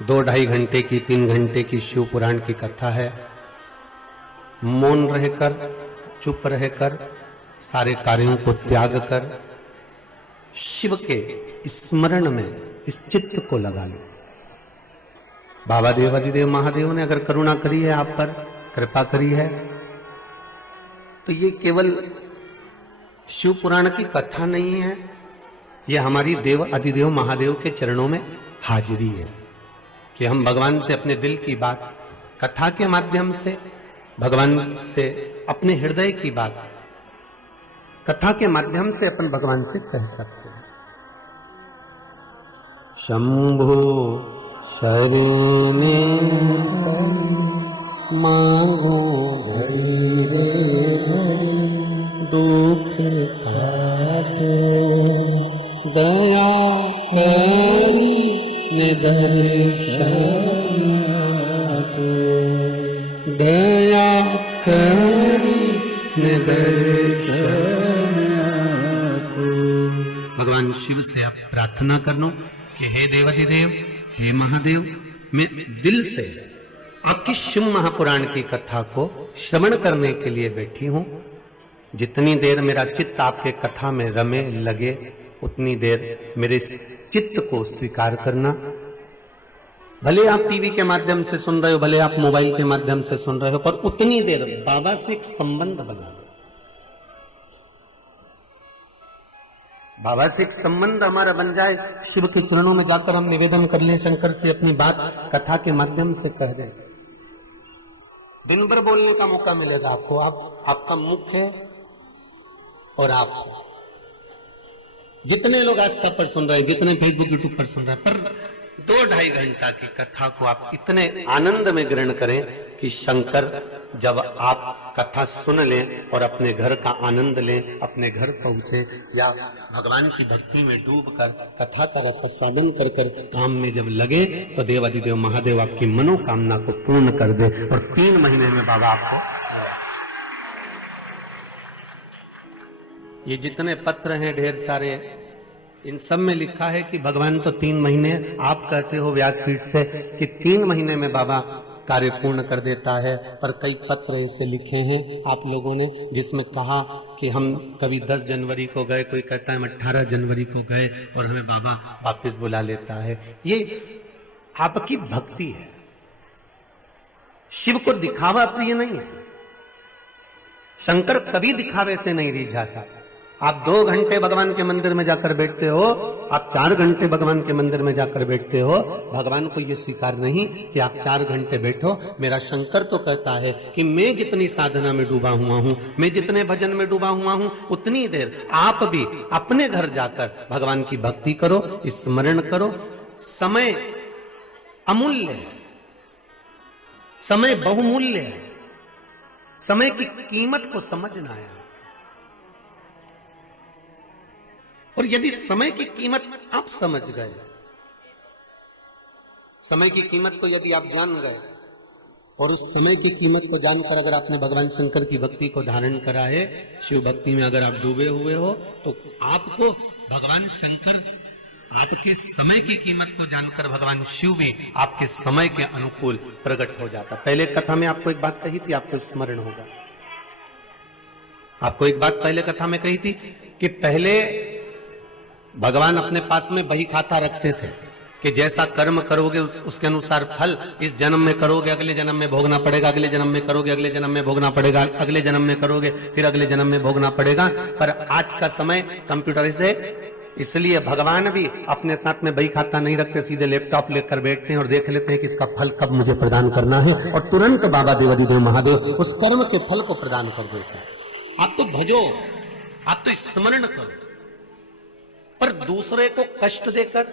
2-2.5 घंटे की 3 घंटे की शिव पुराण की कथा है। मौन रहकर, चुप रहकर, सारे कार्यों को त्याग कर शिव के स्मरण में इस चित्त को लगा लो। बाबा देवाधिदेव महादेव ने अगर करुणा करी है, आप पर कृपा करी है, तो ये केवल शिव पुराण की कथा नहीं है, ये हमारी देव अधिदेव महादेव के चरणों में हाजिरी है कि हम भगवान से अपने दिल की बात कथा के माध्यम से, भगवान से अपने हृदय की बात कथा के माध्यम से अपन भगवान से कह सकते हैं। शंभो शरणे मांगो घड़ी रे दुख काटो, दया करी निदर्शन को, दया करी निदर्शन को। भगवान शिव से आप प्रार्थना करनो कि हे देवाधिदेव, हे महादेव, मैं दिल से आपकी शिव महापुराण की कथा को श्रवण करने के लिए बैठी हूं। जितनी देर मेरा चित्त आपके कथा में रमे लगे, उतनी देर मेरे चित्त को स्वीकार करना। भले आप टीवी के माध्यम से सुन रहे हो, भले आप मोबाइल के माध्यम से सुन रहे हो, पर उतनी देर बाबा से एक संबंध बना लो। बाबा से एक संबंध हमारा बन जाए, शिव के चरणों में जाकर हम निवेदन कर लें, शंकर से अपनी बात कथा के माध्यम से कह दें। दिन भर बोलने का मौका मिलेगा आपको, आपका मुख है और आप जितने लोग आस्था पर सुन रहे हैं, जितने फेसबुक यूट्यूब पर सुन रहे हैं, पर 2-2.5 घंटा की कथा को आप इतने आनंद में ग्रहण करें कि शंकर जब आप कथा सुन लें और अपने घर का आनंद लें, अपने घर पहुंचे या भगवान की भक्ति में डूबकर कथा का रसास्वादन कर कर काम में जब लगे, तो देवाधिदेव महादेव आपकी मनोकामना को पूर्ण कर दे और 3 महीने में बाबा आपको। ये जितने पत्र हैं ढेर सारे, इन सब में लिखा है कि भगवान तो 3 महीने, आप कहते हो व्यासपीठ से कि 3 महीने में बाबा कार्य पूर्ण कर देता है, पर कई पत्र ऐसे लिखे हैं आप लोगों ने जिसमें कहा कि हम कभी 10 जनवरी को गए, कोई कहता है हम 18 जनवरी को गए और हमें बाबा वापस बुला लेता है। ये आपकी भक्ति है, शिव को दिखावा प्रिय नहीं है। शंकर कभी दिखावे से नहीं रिझा सा। आप 2 घंटे भगवान के मंदिर में जाकर बैठते हो, आप 4 घंटे भगवान के मंदिर में जाकर बैठते हो, भगवान को यह स्वीकार नहीं कि आप 4 घंटे बैठो। मेरा शंकर तो कहता है कि मैं जितनी साधना में डूबा हुआ हूं, मैं जितने भजन में डूबा हुआ हूं, उतनी देर आप भी अपने घर जाकर भगवान की भक्ति करो, स्मरण करो। समय अमूल्य है, समय बहुमूल्य है, समय की कीमत को समझना है। और यदि समय की कीमत आप समझ गए, समय की कीमत को यदि आप जान गए और उस समय की कीमत को जानकर अगर आपने भगवान शंकर की भक्ति को धारण करा है, शिव भक्ति में अगर आप डूबे हुए हो, तो आपको भगवान शंकर आपके समय की कीमत को जानकर भगवान शिव भी आपके समय के अनुकूल प्रकट हो जाता। पहले कथा में आपको एक बात कही थी, आपको स्मरण होगा, आपको एक बात पहले कथा में कही थी कि पहले भगवान अपने पास में बही खाता रखते थे कि जैसा कर्म करोगे उसके अनुसार फल इस जन्म में करोगे, अगले जन्म में भोगना पड़ेगा, अगले जन्म में करोगे, अगले जन्म में भोगना पड़ेगा, अगले जन्म में करोगे, फिर अगले जन्म में भोगना पड़ेगा। पर आज का समय कंप्यूटर से, इसलिए भगवान भी अपने साथ में बही खाता नहीं रखते, सीधे लैपटॉप लेकर बैठते हैं और देख लेते हैं कि इसका फल कब मुझे प्रदान करना है, और तुरंत बाबा देवाधिदेव महादेव उस कर्म के फल को प्रदान कर देते हैं। आप तो भजो, आप तो स्मरण करो, पर दूसरे को कष्ट देकर,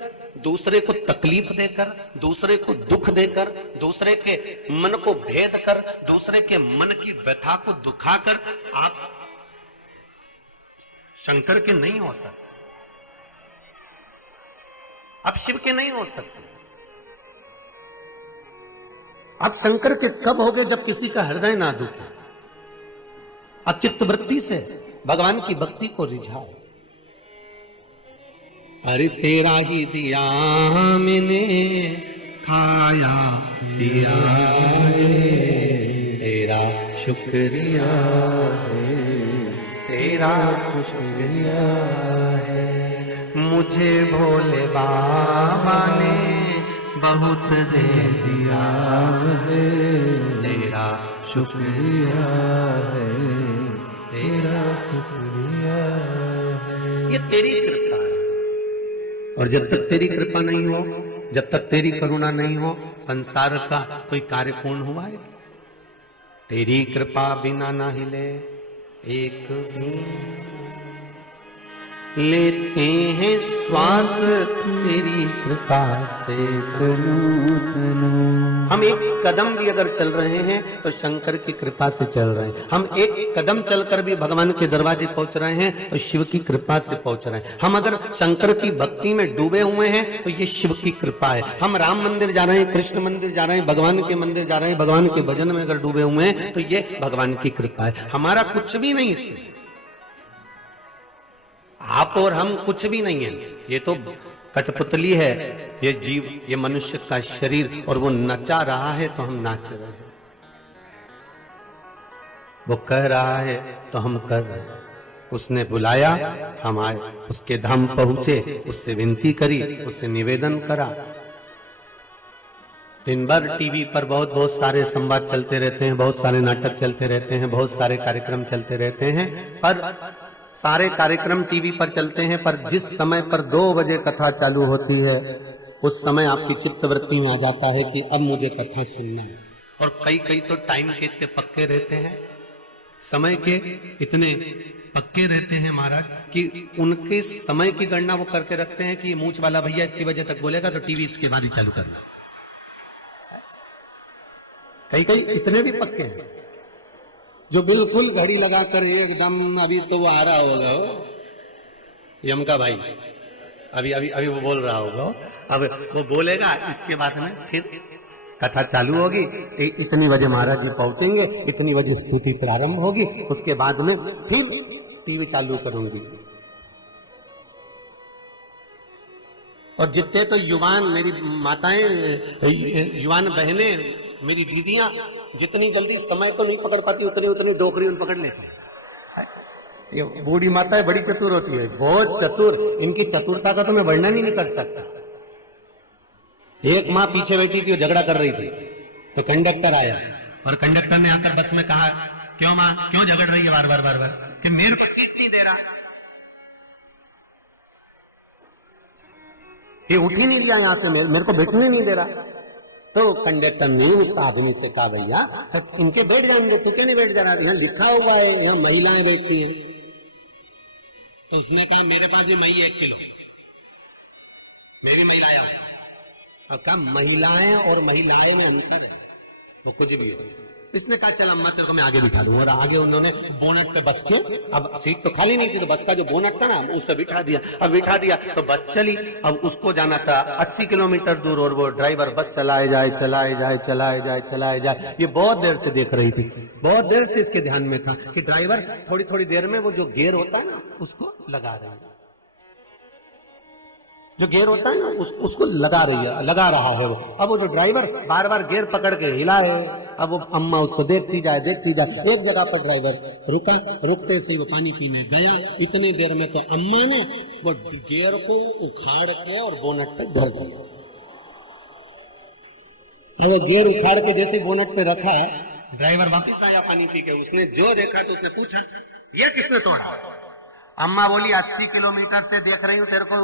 दूसरे को तकलीफ देकर, दूसरे को दुख देकर, दूसरे के मन को भेद कर, दूसरे के मन की व्यथा को दुखाकर आप शंकर के नहीं हो सकते, आप शिव के नहीं हो सकते। आप शंकर के कब होगे? जब किसी का हृदय ना दुखे। आप चित्तवृत्ति से भगवान की भक्ति को रिझाओ। अरे तेरा ही दिया मैंने खाया पिया है, तेरा शुक्रिया है, तेरा शुक्रिया है। मुझे भोले बाबा ने बहुत दे दिया है, तेरा शुक्रिया है, तेरा शुक्रिया है। ये तेरी कृपा है, और जब तक तेरी कृपा नहीं हो, जब तक तेरी करुणा नहीं हो, संसार का कोई कार्य पूर्ण हुआ है? तेरी कृपा बिना ना हिले एक भी, लेते हैं श्वास तेरी कृपा से तनु तनु। हम एक कदम भी अगर चल रहे हैं तो शंकर की कृपा से चल रहे हैं। हम एक कदम चलकर भी भगवान के दरवाजे पहुंच रहे हैं तो शिव की कृपा से पहुंच रहे हैं। हम अगर शंकर की भक्ति में डूबे हुए हैं तो ये शिव की कृपा है। हम राम मंदिर जा रहे हैं, कृष्ण मंदिर जा रहे हैं, भगवान के मंदिर जा रहे हैं, भगवान के भजन में अगर डूबे हुए हैं तो ये भगवान की कृपा है। हमारा कुछ भी नहीं इसमें, आप और हम कुछ भी नहीं है। ये तो कठपुतली है, ये जीव, ये मनुष्य का शरीर, और वो नचा रहा है तो हम नाच रहे हैं। वो कह रहा है तो हम कर रहे हैं। उसने बुलाया, हम आए, उसके धाम पहुंचे, उससे विनती करी, उससे निवेदन करा। दिन भर टीवी पर बहुत बहुत सारे संवाद चलते रहते हैं, बहुत सारे नाटक चलते रहते हैं, बहुत सारे कार्यक्रम चलते रहते हैं, पर सारे कार्यक्रम टीवी पर चलते हैं, पर जिस समय पर 2 बजे कथा चालू होती है उस समय आपकी चित्तवृत्ति में आ जाता है कि अब मुझे कथा सुनना है। और कई कई तो टाइम के इतने पक्के रहते हैं, समय के इतने पक्के रहते हैं महाराज कि उनके समय की गणना वो करके रखते हैं कि मूंछ वाला भैया इतनी बजे तक बोलेगा तो टीवी इसके बाद ही चालू करना। कई कई इतने भी पक्के हैं जो बिल्कुल घड़ी लगाकर एकदम, अभी तो वो आ रहा होगा यम का भाई, अभी अभी अभी वो बोल रहा होगा, अब वो बोलेगा, इसके बाद में फिर कथा चालू होगी, इतनी बजे महाराज जी पहुंचेंगे, इतनी बजे स्तुति प्रारंभ होगी, उसके बाद में फिर टीवी चालू करूंगी। और जितने तो युवान, मेरी माताएं, युवान बहनें, मेरी दीदियां जितनी जल्दी समय को नहीं पकड़ पाती उतनी उतनी डोकरी उन पकड़ लेती है। ये बूढ़ी माताएं बड़ी चतुर होती है, बहुत चतुर। इनकी चतुरता का तो मैं वर्णन ही नहीं कर सकता। एक माँ पीछे बैठी थी, वो झगड़ा कर रही थी, तो कंडक्टर आया और कंडक्टर ने आकर बस में कहा, क्यों माँ, क्यों झगड़ रही है बार बार बार बार, कि मेरे को सीट नहीं दे रहा, ये उठ ही नहीं लिया यहां से, मेरे को बैठने नहीं दे रहा। तो कंडक्टर ने उस आदमी से कहा, भैया इनके बैठ जाएंगे, तू क्या नहीं बैठ जा रहा, यहाँ लिखा हुआ है यहाँ महिलाएं बैठती हैं। तो उसने कहा, मेरे पास भी मई 1 किलो, मेरी महिलाएं। अब कहा महिलाएं और महिलाएं में अंतर है, वो कुछ भी है। इसने कहा चल अम्मा तेरे को मैं आगे बिठा दूं, और आगे उन्होंने बोनट पे बस के, अब सीट तो खाली नहीं थी तो बस का जो बोनट था ना उस पर बिठा दिया। अब बिठा दिया तो बस चली। अब उसको जाना था 80 किलोमीटर दूर, और वो ड्राइवर बस चलाए जाए चलाए जाए चलाए जाए चलाए जाए। ये बहुत देर से देख रही थी, बहुत देर से इसके ध्यान में था कि ड्राइवर थोड़ी थोड़ी देर में वो जो गियर होता है ना उसको लगा रहा है, जो गियर होता है ना उसको लगा रहा है वो। अब वो जो ड्राइवर बार बार गियर पकड़ के हिला है, अब वो अम्मा उसको देखती जाए। एक जगह पर ड्राइवर रुका, रुकते से वो पानी पीने गया। इतनी देर में तो अम्मा ने वो गियर को उखाड़ के और बोनट पे धर दिया। अब वो गियर उखाड़ के जैसे बोनट पे रखा, ड्राइवर वापस आया पानी पी के। उसने जो देखा तो उसने पूछा, ये किसने तोड़ा? अम्मा बोली 80 किलोमीटर से देख रही हूँ तेरे को,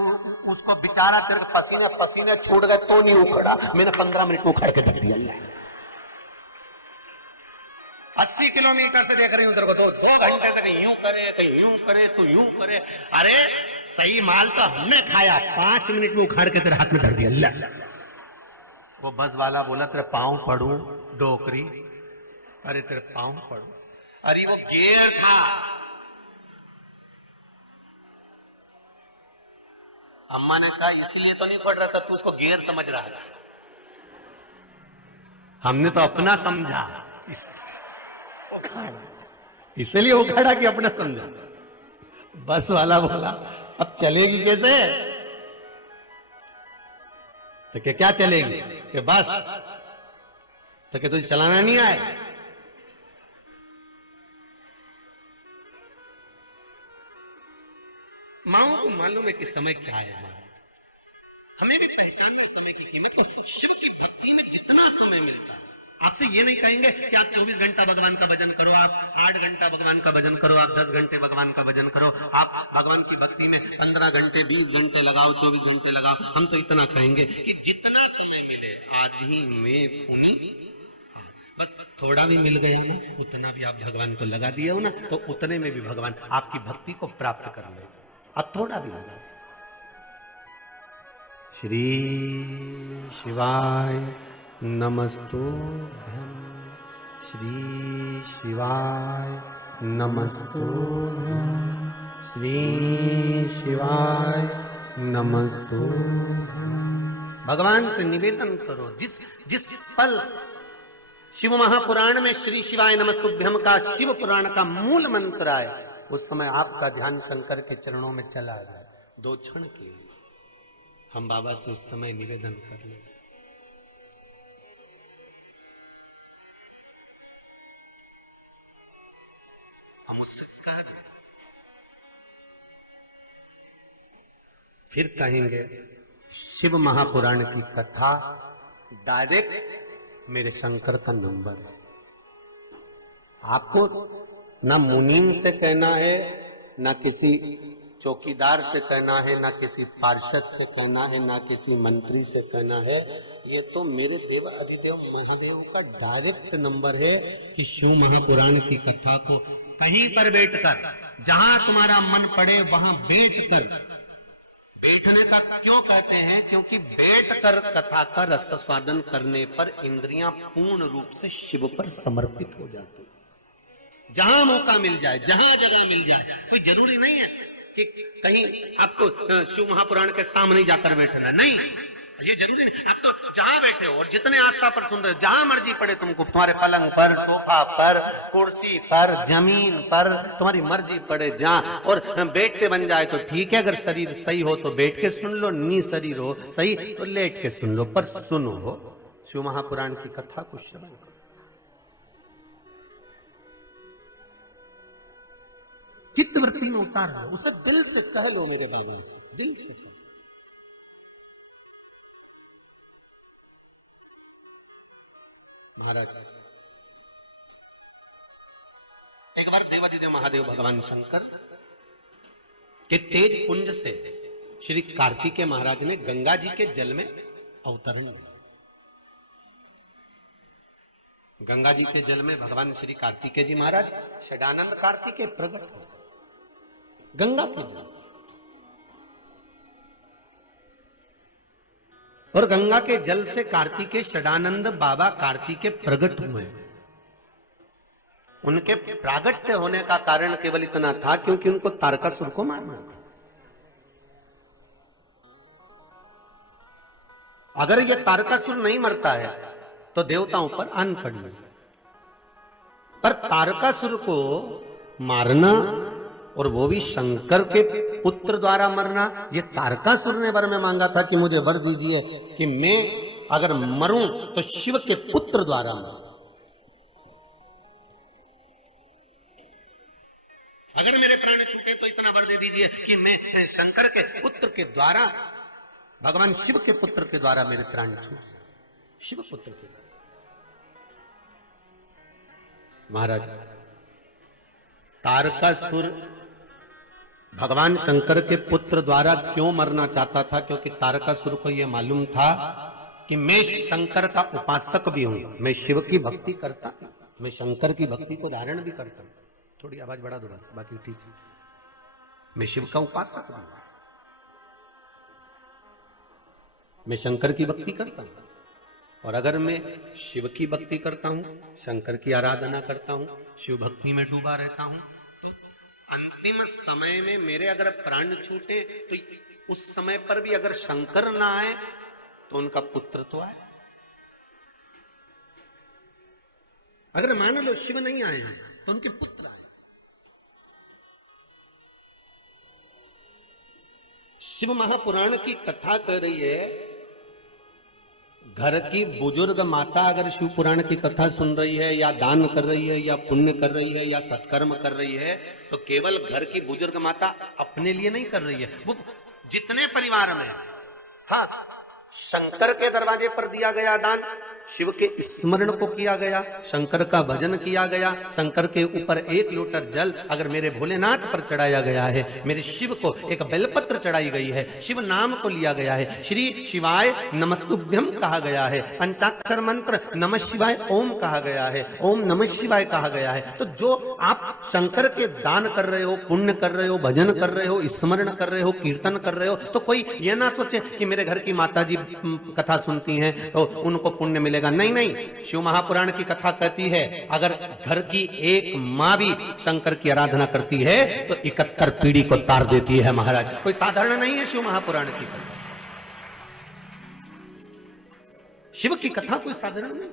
उसको बेचारा तेरे को पसीने पसीने छूट गए तो नहीं उखड़ा, मैंने 15 मिनट में उखाड़ के धर दिया। 80 किलोमीटर से देख रही हूँ तेरे को, तो 2 घंटे से कहीं यूं करे कहीं यूं करे तो यूं करे। अरे सही माल तो हमने खाया, 5 मिनट में उखाड़ के तेरे हाथ में धर दिया। वो बस वाला बोला तेरे पाँव पड़ू डोकरी, अरे तेरे पाँव पड़ू। अरे वो गियर था, अम्मा ने कहा इसलिए तो नहीं पड़ रहा था, तू उसको गियर समझ रहा था। हमने तो अपना समझा, इसलिए उखाड़ा कि अपना समझा। बस वाला बोला अब चलेगी कैसे? तो क्या चलेगी कि बस, तो क्या तुझे चलाना नहीं आए? माओ को मालूम है कि समय क्या है हमारा, हमें भी पहचानना समय की कीमत को। शिव की भक्ति में जितना समय मिलता है, आपसे ये नहीं कहेंगे कि आप 24 घंटा भगवान का भजन करो, आप 8 घंटा भगवान का भजन करो, आप 10 घंटे भगवान का भजन करो, आप भगवान की भक्ति में 15 घंटे 20 घंटे लगाओ, 24 घंटे लगाओ। हम तो इतना कहेंगे कि जितना समय मिले आधी में पुनि, बस थोड़ा भी मिल गया ना, उतना भी आप भगवान को लगा दिए हो ना, तो उतने में भी भगवान आपकी भक्ति को प्राप्त कर लेगा। अब थोड़ा भी लगा दीजिए। श्री शिवाय नमस्तुभ्यं, श्री शिवाय नमस्तुभ्यं, श्री शिवाय नमस्तुभ्यं। भगवान से निवेदन करो, जिस पल शिव महापुराण में श्री शिवाय नमस्तुभ्यम का, शिव पुराण का मूल मंत्र आए, उस समय आपका ध्यान शंकर के चरणों में चला जाए। 2 क्षण के लिए हम बाबा से उस समय निवेदन कर ले। हम उससे कह दें, फिर कहेंगे शिव महापुराण की कथा डायरेक्ट मेरे शंकर का नंबर है। आपको ना मुनीम से कहना है, ना किसी चौकीदार से कहना है, ना किसी पार्षद से कहना है, ना किसी मंत्री से कहना है। ये तो मेरे देव अधिदेव महादेव का डायरेक्ट नंबर है कि शिव महापुराण की कथा को कहीं पर बैठकर, जहां तुम्हारा मन पड़े वहां बैठकर, बैठने का क्यों कहते हैं? क्योंकि बैठकर कथा का रसास्वादन करने पर इंद्रियां पूर्ण रूप से शिव पर समर्पित हो जाती। जहां मौका मिल जाए, जहां जगह मिल जाए, कोई जरूरी नहीं है कि कहीं आपको शिव महापुराण के सामने जाकर बैठना, नहीं, ये जरूरी नहीं। आप तो जहां बैठे हो और जितने आस्था पर सुन रहे हो, जहां मर्जी पड़े तुमको, तुम्हारे पलंग पर, सोफा पर, कुर्सी पर, जमीन पर, तुम्हारी मर्जी पड़े जहां, और बैठ के बन जाए तो ठीक है। अगर शरीर सही हो तो बैठ के सुन लो, नी शरीर हो सही तो लेट के सुन लो, पर सुनो शिव महापुराण की कथा को श्रवण करो। चित्तवृत्ति में उतार लो, उसे दिल से कह लो, मेरे बाबा से दिल से कह। महाराज एक बार देवाधिदेव महादेव भगवान शंकर के तेज पुंज से श्री कार्तिकेय महाराज ने गंगा जी के जल में अवतरण किया। गंगा जी के जल में भगवान श्री कार्तिकेय जी महाराज षडानंद कार्तिकेय प्रकट हो गंगा के जल से, और गंगा के जल से कार्तिकेय षडानंद बाबा कार्तिकेय प्रकट हुए। उनके प्रागट्य होने का कारण केवल इतना था क्योंकि उनको तारकासुर को मारना था। अगर ये तारकासुर नहीं मरता है तो देवताओं पर आन पड़ी, पर तारकासुर को मारना और वो भी शंकर के पुत्र द्वारा मरना, ये तारकासुर ने वर में मांगा था कि मुझे वर दीजिए कि मैं अगर मरूं तो शिव के पुत्र द्वारा मरूं। अगर मेरे प्राण छूटे तो इतना वर दे दीजिए कि मैं शंकर के पुत्र के द्वारा, भगवान शिव के पुत्र के द्वारा मेरे प्राण छूटे, शिव पुत्र के द्वारा। महाराज तारकासुर भगवान शंकर के पुत्र द्वारा क्यों मरना चाहता था? क्योंकि तारकासुर को यह मालूम था कि मैं शंकर का उपासक भी हूं, मैं शिव की भक्ति करता हूं, मैं शंकर की भक्ति को धारण भी करता हूं। थोड़ी आवाज बढ़ा दो बस, बाकी ठीक है। मैं शिव का उपासक हूं, मैं शंकर की भक्ति करता हूं, और अगर मैं शिव की भक्ति करता हूं, शंकर की आराधना करता हूं, शिव भक्ति में डूबा रहता हूं, तो अंतिम समय में मेरे अगर प्राण छूटे तो उस समय पर भी अगर शंकर ना आए तो उनका पुत्र तो आए। अगर मान लो शिव नहीं आए तो उनके पुत्र आए। शिव महापुराण की कथा कह रही है घर की बुजुर्ग माता अगर शिव पुराण की कथा सुन रही है या दान कर रही है या पुण्य कर रही है या सत्कर्म कर रही है, तो केवल घर की बुजुर्ग माता अपने लिए नहीं कर रही है, वो जितने परिवार में, हाँ, शंकर के दरवाजे पर दिया गया दान, शिव के स्मरण को किया गया, शंकर का भजन किया गया, शंकर के ऊपर 1 लोटर जल अगर मेरे भोलेनाथ पर चढ़ाया गया है, मेरे शिव को एक बेलपत्र चढ़ाई गई है, शिव नाम को लिया गया है, श्री शिवाय नमस्तुभ्यम कहा गया है, पंचाक्षर मंत्र नमः शिवाय ओम कहा गया है, ओम नमः शिवाय कहा गया है। तो जो आप शंकर के दान कर रहे हो, पुण्य कर रहे हो, भजन कर रहे हो, स्मरण कर रहे हो, कीर्तन कर रहे हो, तो कोई ये ना सोचे कि मेरे घर की माता जी कथा सुनती हैं तो उनको पुण्य मिलेगा। नहीं नहीं, शिव महापुराण की कथा कहती है अगर घर की एक माँ भी शंकर की आराधना करती है तो 71 पीढ़ी को तार देती है महाराज। कोई साधारण नहीं है शिव महापुराण की कथा, शिव की कथा कोई साधारण नहीं।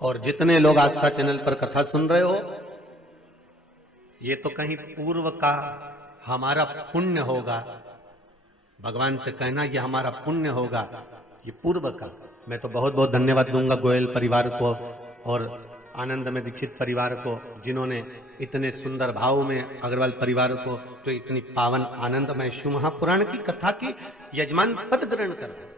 और जितने लोग आस्था चैनल पर कथा सुन रहे हो, ये तो कहीं पूर्व का हमारा पुण्य होगा, भगवान से कहना ये हमारा पुण्य होगा, ये पूर्व का। मैं तो बहुत बहुत धन्यवाद दूंगा गोयल परिवार को और आनंद में दीक्षित परिवार को, जिन्होंने इतने सुंदर भाव में, अग्रवाल परिवार को जो इतनी पावन आनंदमय शिव महापुराण की कथा की यजमान पद ग्रहण कर रहे।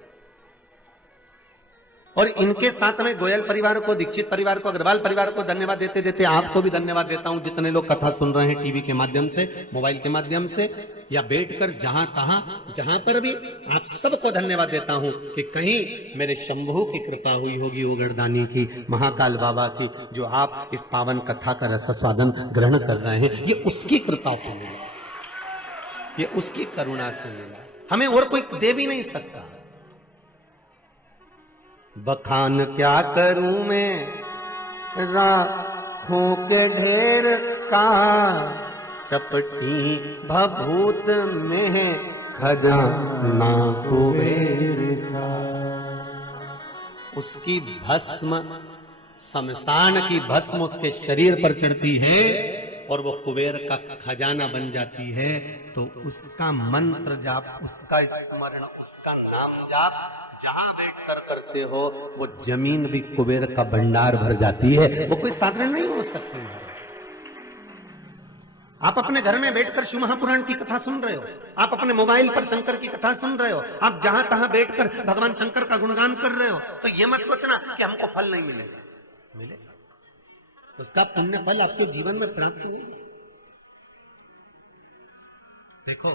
और इनके साथ में गोयल परिवार को, दीक्षित परिवार को, अग्रवाल परिवार को धन्यवाद देते देते आपको भी धन्यवाद देता हूं, जितने लोग कथा सुन रहे हैं टीवी के माध्यम से, मोबाइल के माध्यम से या बैठकर जहां तहां जहां पर भी, आप सबको धन्यवाद देता हूं कि कहीं मेरे शंभू की कृपा हुई होगी, ओगरदानी की, महाकाल बाबा की, जो आप इस पावन कथा का रसस्वादन ग्रहण कर रहे हैं, ये उसकी कृपा से मिला, ये उसकी करुणा से मिला, हमें और कोई दे भी नहीं सकता। बखान क्या करूं मैं राखों के ढेर का, चपटी भभूत में खजाना कुबेर का। उसकी भस्म, शमशान की भस्म उसके शरीर पर चढ़ती है और वो कुबेर का खजाना बन जाती है। तो उसका मंत्र जाप, उसका स्मरण, उसका नाम जाप जहां बैठकर करते हो, वो जमीन भी कुबेर का भंडार भर जाती है। वो कोई साधारण नहीं हो सकती। आप अपने घर में बैठकर शिव महापुराण की कथा सुन रहे हो, आप अपने मोबाइल पर शंकर की कथा सुन रहे हो, आप जहां तहां बैठकर भगवान शंकर का गुणगान कर रहे हो, तो ये मत सोचना कि हमको फल नहीं मिलेगा, मिलेगा। उसका पुण्य फल आपके जीवन में प्राप्त होगा। देखो,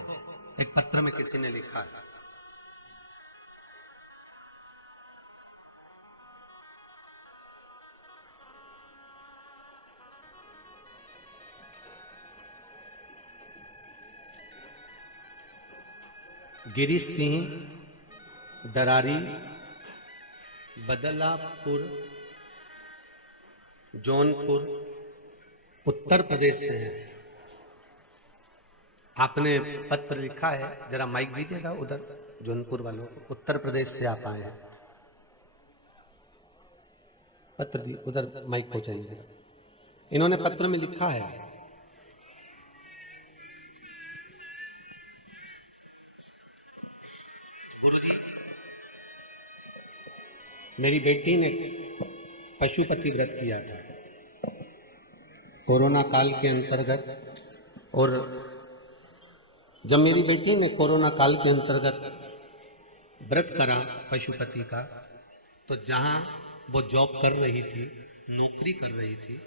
एक पत्र में किसी ने लिखा है, गिरीश सिंह दरारी, बदलापुर, जौनपुर, उत्तर प्रदेश से है। आपने पत्र लिखा है, जरा माइक दीजिएगा उधर जौनपुर वालों को। उत्तर प्रदेश से आप आए हैं, पत्र दी उधर माइक पहुंचाइए। इन्होंने पत्र में लिखा है, गुरुजी, मेरी बेटी ने पशुपति व्रत किया था कोरोना काल के अंतर्गत, और जब मेरी बेटी ने कोरोना काल के अंतर्गत व्रत करा पशुपति का, तो जहां वो जॉब कर रही थी, नौकरी कर रही थी,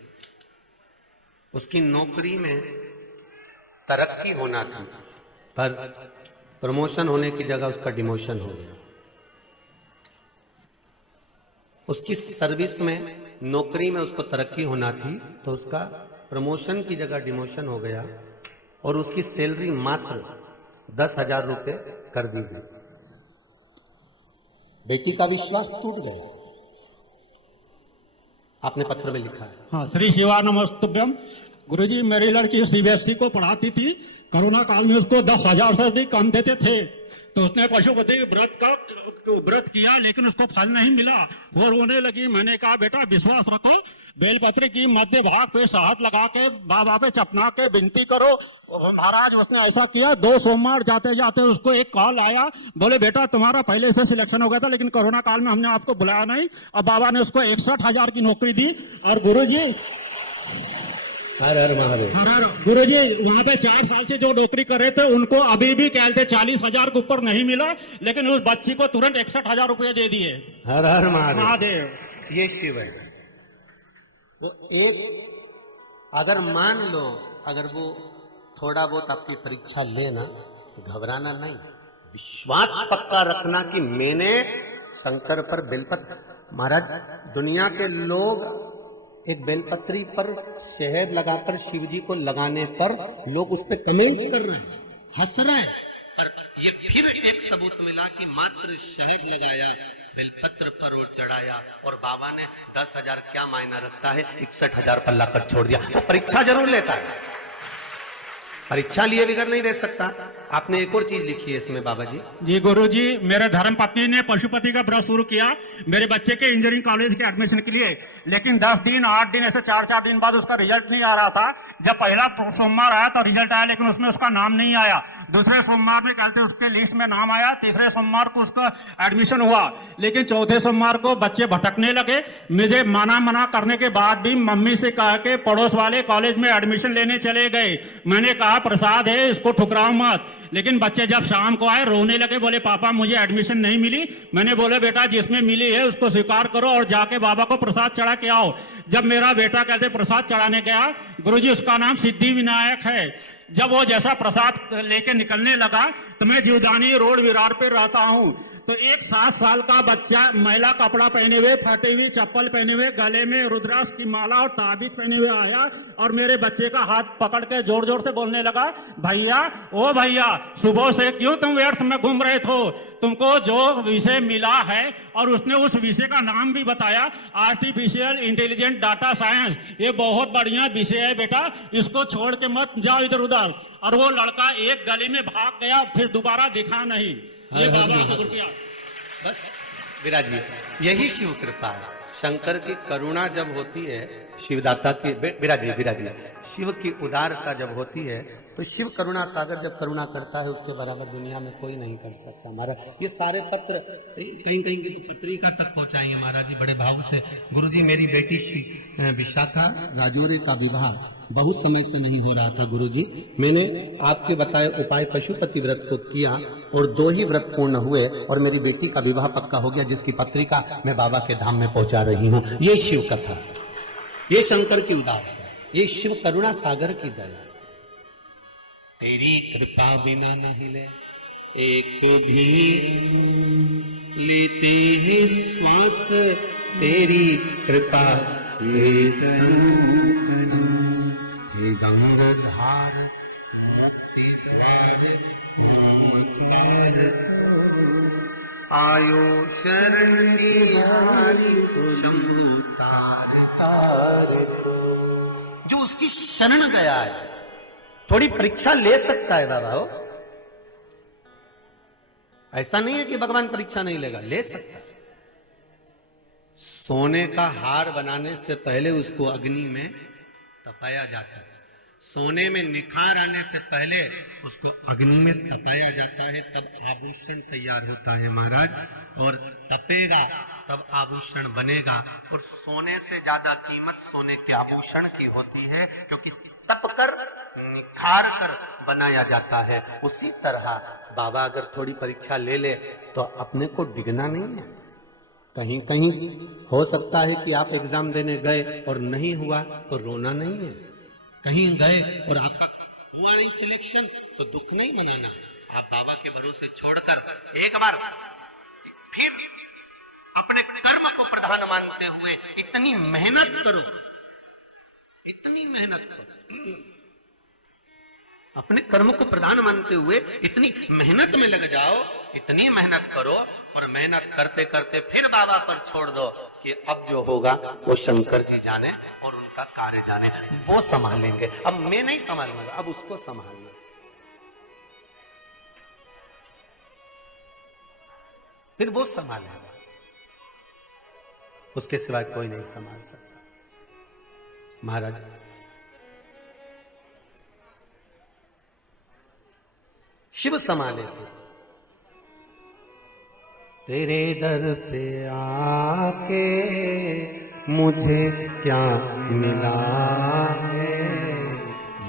उसकी नौकरी में तरक्की होना था, पर प्रमोशन होने की जगह उसका डिमोशन हो गया। उसकी सर्विस में, नौकरी में उसको तरक्की होना थी, तो उसका प्रमोशन की जगह डिमोशन हो गया और उसकी सैलरी मात्र 10,000 रुपये कर दी गई। बेटी का विश्वास टूट गया। आपने पत्र में लिखा है। हाँ, श्री शिवा नमस्तुभ्यम। गुरुजी, मेरी लड़की सीबीएसई को पढ़ाती थी, कोरोना काल में उसको 10,000 से भी कम देते थे, तो उसने पशुपति व्रत का व्रत किया लेकिन उसको फल नहीं मिला। वो रोने लगी। मैंने कहा बेटा विश्वास रखो, बेलपत्री की मध्य भाग पे शहद लगा के बाबा पे चपना के विनती करो। महाराज उसने ऐसा किया। 2 सोमवार जाते जाते उसको एक कॉल आया, बोले बेटा तुम्हारा पहले से सिलेक्शन हो गया था लेकिन कोरोना काल में हमने आपको बुलाया नहीं। अब बाबा ने उसको 61,000 की नौकरी दी। और गुरुजी हर हर महादेव। गुरुजी वहां पे 4 साल से जो नौकरी कर रहे थे उनको अभी भी कहते 40,000 के ऊपर नहीं मिला, लेकिन उस बच्ची को तुरंत 61,000 रुपये दे दिए। हर हर महादेव। महादेव ये शिव है। वो एक अगर मान लो, अगर वो थोड़ा बहुत आपकी परीक्षा लेना तो घबराना नहीं, विश्वास पक्का रखना कि मैंने शंकर पर बेलपत्र। महाराज दुनिया के लोग एक बेलपत्री पर शहद लगाकर शिव जी को लगाने पर लोग उस पर कमेंट्स कर रहे हैं, हंस रहे हैं, पर ये फिर एक सबूत मिला कि मात्र शहद लगाया, बेलपत्र पर और चढ़ाया और बाबा ने 10,000 क्या मायना रखता है 61,000 पर लाकर छोड़ दिया। तो परीक्षा जरूर लेता है, परीक्षा लिए बिगड़ नहीं रह सकता। आपने एक और चीज लिखी है इसमें बाबा जी। जी गुरुजी, मेरे धर्म पत्नी ने पशुपति का व्रत शुरू किया मेरे बच्चे के इंजीनियरिंग कॉलेज के एडमिशन के लिए, लेकिन 10 दिन 8 दिन ऐसे 4-4 दिन बाद उसका रिजल्ट नहीं आ रहा था। जब पहला सोमवार आया तो रिजल्ट आया, लेकिन उसमें उसका नाम नहीं आया। दूसरे सोमवार में कहते उसके लिस्ट में नाम आया। तीसरे सोमवार को उसका एडमिशन हुआ, लेकिन चौथे सोमवार को बच्चे भटकने लगे। मुझे मना करने के बाद भी मम्मी से कहा के पड़ोस वाले कॉलेज में एडमिशन लेने चले गए। मैंने कहा प्रसाद है इसको ठुकराओ मत, लेकिन बच्चे जब शाम को आए रोने लगे, बोले पापा मुझे एडमिशन नहीं मिली। मैंने बोला बेटा जिसमें मिली है उसको स्वीकार करो और जाके बाबा को प्रसाद चढ़ा के आओ। जब मेरा बेटा कहते प्रसाद चढ़ाने गया, गुरुजी उसका नाम सिद्धि विनायक है। जब वो जैसा प्रसाद लेके निकलने लगा तो मैं जीवदानी रोड विरार पे रहता हूँ, तो एक 7 साल का बच्चा मैला कपड़ा पहने हुए, फटी हुई चप्पल पहने हुए, गले में रुद्राक्ष की माला और ताबीज पहने हुए आया और मेरे बच्चे का हाथ पकड़ के जोर जोर से बोलने लगा, भैया ओ भैया सुबह से क्यों तुम व्यर्थ में घूम रहे थे? तुमको जो विषय मिला है, और उसने उस विषय का नाम भी बताया, आर्टिफिशियल इंटेलिजेंट डाटा साइंस। ये बहुत बढ़िया विषय है बेटा, इसको छोड़ के मत जाओ इधर उधर। और वो लड़का एक गली में भाग गया, फिर दोबारा दिखा नहीं। ये बाबा का कृपया। बस विराजिए, यही शिव कृपा है। शंकर की करुणा जब होती है, शिवदाता की विराजिए, शिव की उदारता जब होती है तो शिव करुणा सागर जब करुणा करता है उसके बराबर दुनिया में कोई नहीं कर सकता। हमारा ये सारे पत्र कहीं कहीं की पत्रिका तक पहुंचाइए महाराज जी बड़े भाव से। गुरुजी मेरी बेटी विशाखा राजौरे का विवाह बहुत समय से नहीं हो रहा था गुरुजी, मैंने आपके बताए उपाय पशुपति व्रत को किया और 2 ही व्रत पूर्ण हुए और मेरी बेटी का विवाह पक्का हो गया, जिसकी पत्रिका मैं बाबा के धाम में पहुंचा रही हूँ। ये शिव कथा, ये शंकर की उदारता, ये शिव करुणा सागर की दया। तेरी कृपा बिना न हिले एक भी लेते हैं श्वास, तेरी कृपा से हे गंगाधार मुक्ति द्वार पार, आयो शरण तिहारी शंभु तार तो। जो उसकी शरण गया है थोड़ी परीक्षा ले सकता है बाबा। हो ऐसा नहीं है कि भगवान परीक्षा नहीं लेगा, ले सकता है। सोने का हार बनाने से पहले उसको अग्नि में तपाया जाता है, सोने में निखार आने से पहले उसको अग्नि में तपाया जाता है, तब आभूषण तैयार होता है महाराज। और तपेगा तब आभूषण बनेगा। और सोने से ज्यादा कीमत सोने के आभूषण की होती है, क्योंकि तप कर निखार कर बनाया जाता है। उसी तरह बाबा अगर थोड़ी परीक्षा ले ले तो अपने को डिगना नहीं है। कहीं कहीं हो सकता है कि आप एग्जाम देने गए और नहीं हुआ तो रोना नहीं है, कहीं गए और आपका हुआ नहीं सिलेक्शन तो दुख नहीं मनाना। आप बाबा के भरोसे छोड़कर एक बार फिर अपने कर्म को प्रधान मानते हुए इतनी मेहनत करो, इतनी मेहनत करो, अपने कर्म को प्रधान मानते हुए इतनी मेहनत में लग जाओ, इतनी मेहनत करो और मेहनत करते करते फिर बाबा पर छोड़ दो कि अब जो होगा वो शंकर जी जाने और उनका कार्य जाने, वो संभालेंगे। अब मैं नहीं संभालूंगा, अब उसको संभालना। फिर वो संभालेगा, उसके सिवाय कोई नहीं संभाल सकता। महाराज शिव संभाले थे। तेरे दर पे आके मुझे क्या मिला है,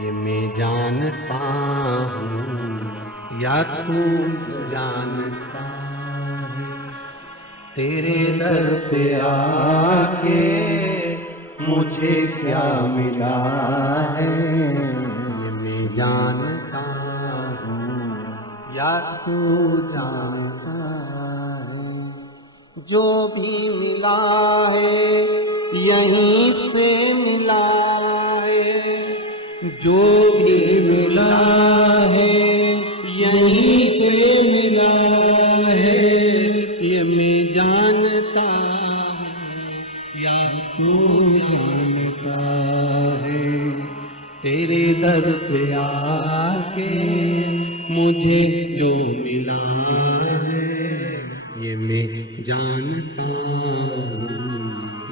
ये मैं जानता हूँ या तू जानता है। तेरे दर पे आके मुझे क्या मिला है, ये मैं जानता हूँ या तू जानता है। जो भी मिला है यहीं से मिला है, जो भी मिला है यहीं से मिला है, ये मैं जानता हूँ या तू जानता है। तेरे दर पे आके मुझे जो मिला है, ये मैं जानता हूँ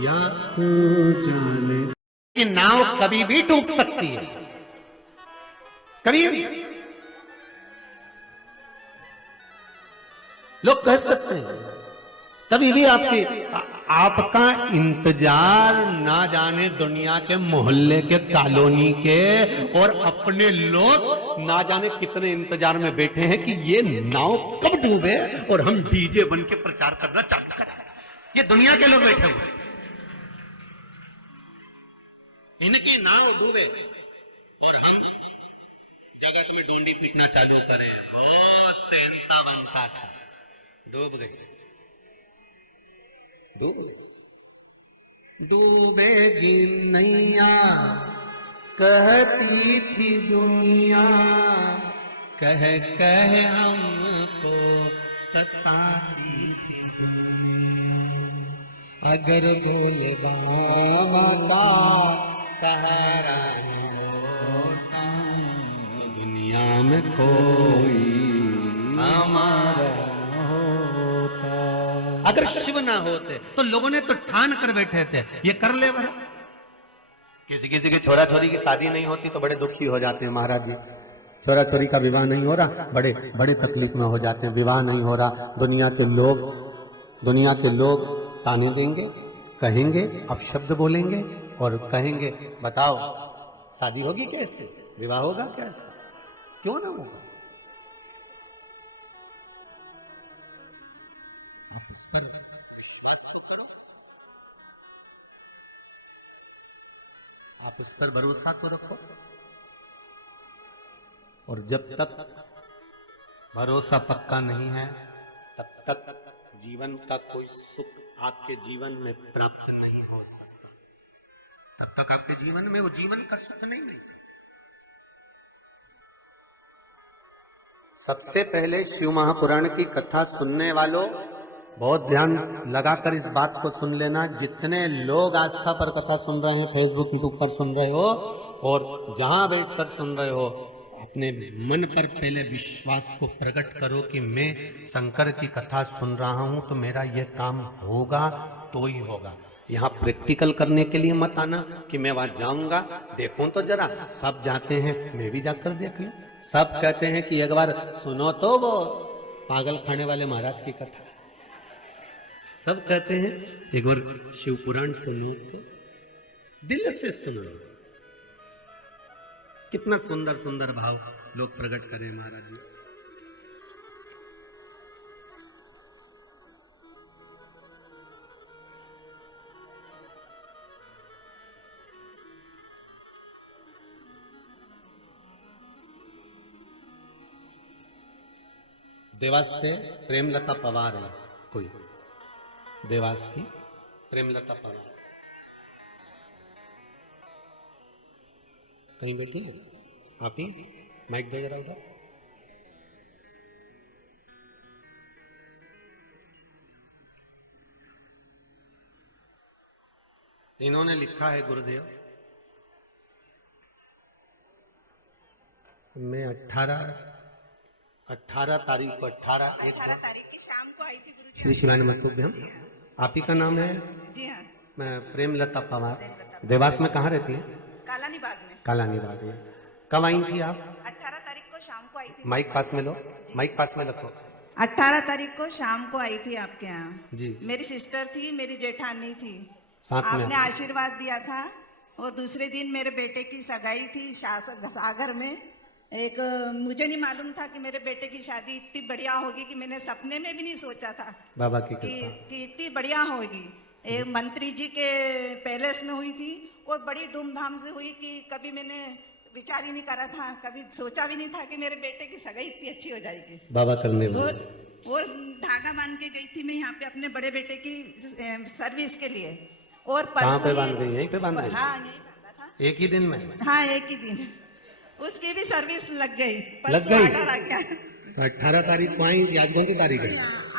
या तू जाने। कि नाव कभी भी डूब सकती है, कभी भी। लोग कह सकते हैं कभी भी आपका इंतजार ना जाने दुनिया के मोहल्ले के कॉलोनी के, और अपने लोग ना जाने कितने इंतजार में बैठे हैं कि ये नाव कब डूबे और हम डीजे बन के प्रचार करना चाहते हैं। ये दुनिया के लोग बैठे हुए, इनकी नाव डूबे और हम जगत में डोंडी पीटना चालू करें। वो सेंसा बनता था, डूब गए, डूब गए। डूबेगी नैया कहती थी दुनिया, कह कह हमको सताती थी दुनिया। अगर भोले बाबा का सहारा होता तो दुनिया में कोई हमारा होता। अगर शिव ना होते तो लोगों ने तो ठान कर बैठे थे ये कर ले भला। किसी किसी की छोरा छोरी की शादी नहीं होती तो बड़े दुखी हो जाते हैं महाराज जी। छोरा छोरी का विवाह नहीं हो रहा, बड़े बड़े तकलीफ में हो जाते हैं। विवाह नहीं हो रहा, दुनिया के लोग ताने देंगे, कहेंगे, अपशब्द बोलेंगे और कहेंगे बताओ शादी होगी क्या इसके, विवाह होगा क्या इसका, क्यों ना होगा। आप उस पर विश्वास तो करो, आप इस पर भरोसा तो रखो। और जब तक भरोसा पक्का नहीं है तब तक जीवन का कोई सुख आपके जीवन में प्राप्त नहीं हो सकता, तब तक आपके जीवन में वो जीवन का सुख नहीं मिल सकता। सबसे पहले शिव महापुराण की कथा सुनने वालों बहुत ध्यान लगाकर इस बात को सुन लेना। जितने लोग आस्था पर कथा सुन रहे हैं, फेसबुक यूट्यूब पर सुन रहे हो और जहां बैठकर सुन रहे हो, अपने मन पर पहले विश्वास को प्रकट करो कि मैं शंकर की कथा सुन रहा हूं तो मेरा यह काम होगा तो ही होगा। यहाँ प्रैक्टिकल करने के लिए मत आना कि मैं वहां जाऊंगा देखूं तो जरा, सब जाते हैं मैं भी जाकर देख लूं। सब कहते हैं कि एक बार सुनो तो वो पागल खाने वाले महाराज की कथा, सब कहते हैं एक बार शिव पुराण सुनो तो दिल से सुनो। कितना सुंदर सुंदर भाव लोग प्रकट करें महाराज जी। देवास से प्रेमलता पवार है, कोई देवास की प्रेमलता पवार कहीं बैठी है, आप ही माइक दो जरा उधर। इन्होंने लिखा है गुरुदेव, मैं 18 18 तारीख को 18 तारीख की शाम को आई थी गुरु श्री शिवाय नमस्तुभ्यम। आप ही का नाम है? जी हाँ, मैं प्रेमलता पवार। देवास में कहाँ रहती है? कालानी बाग में। कालानी बाग में। कब आई थी आप? 18 तारीख को शाम को आई थी। माइक पास में लो, माइक पास में रखो। 18 तारीख को शाम को आई थी आपके यहाँ जी। मेरी सिस्टर थी, मेरी जेठानी थी, साथ में आपने आशीर्वाद दिया था। और दूसरे दिन मेरे बेटे की सगाई थी सागर में। एक मुझे नहीं मालूम था कि मेरे बेटे की शादी इतनी बढ़िया होगी कि मैंने सपने में भी नहीं सोचा था बाबा की कृपा। कि इतनी बढ़िया होगी। एक मंत्री जी के पैलेस में हुई थी और बड़ी धूमधाम से हुई कि कभी मैंने विचार ही नहीं करा था, कभी सोचा भी नहीं था कि मेरे बेटे की सगाई इतनी अच्छी हो जाएगी। बाबा करने में। और धागा बांध के गई थी मैं यहाँ पे अपने बड़े बेटे की सर्विस के लिए। और कहाँ पे परसों बांध गई? यहीं पे बांध गई? हाँ, यहीं बांधा था। एक ही दिन में? हाँ, एक ही दिन उसकी भी सर्विस लग गई। लग गई? ऑर्डर आ गया। तो 18 तारीख को आई थी। आज कौन सी तारीख है?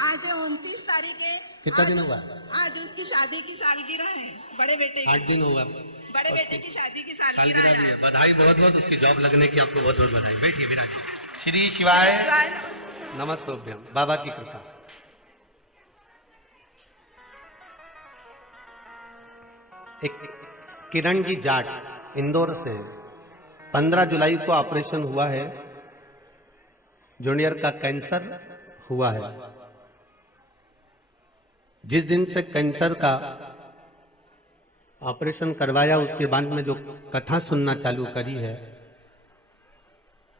आज 29 तारीख है। कितना दिन हुआ? आज उसकी शादी की सालगिरह है, बड़े बेटे 8 दिन हुआ। बड़े बेटे की शादी की सालगिरह है। बधाई बहुत बहुत, उसकी जॉब लगने की आपको बहुत बहुत बधाई। बैठिए विराज। श्री शिवाय नमस्तुभ्यम। बाबा की कृपा। एक किरण जी जाट इंदौर से 15 जुलाई को ऑपरेशन हुआ है। जूनियर का कैंसर हुआ है। जिस दिन से कैंसर का ऑपरेशन करवाया उसके बाद में जो कथा सुनना चालू करी है,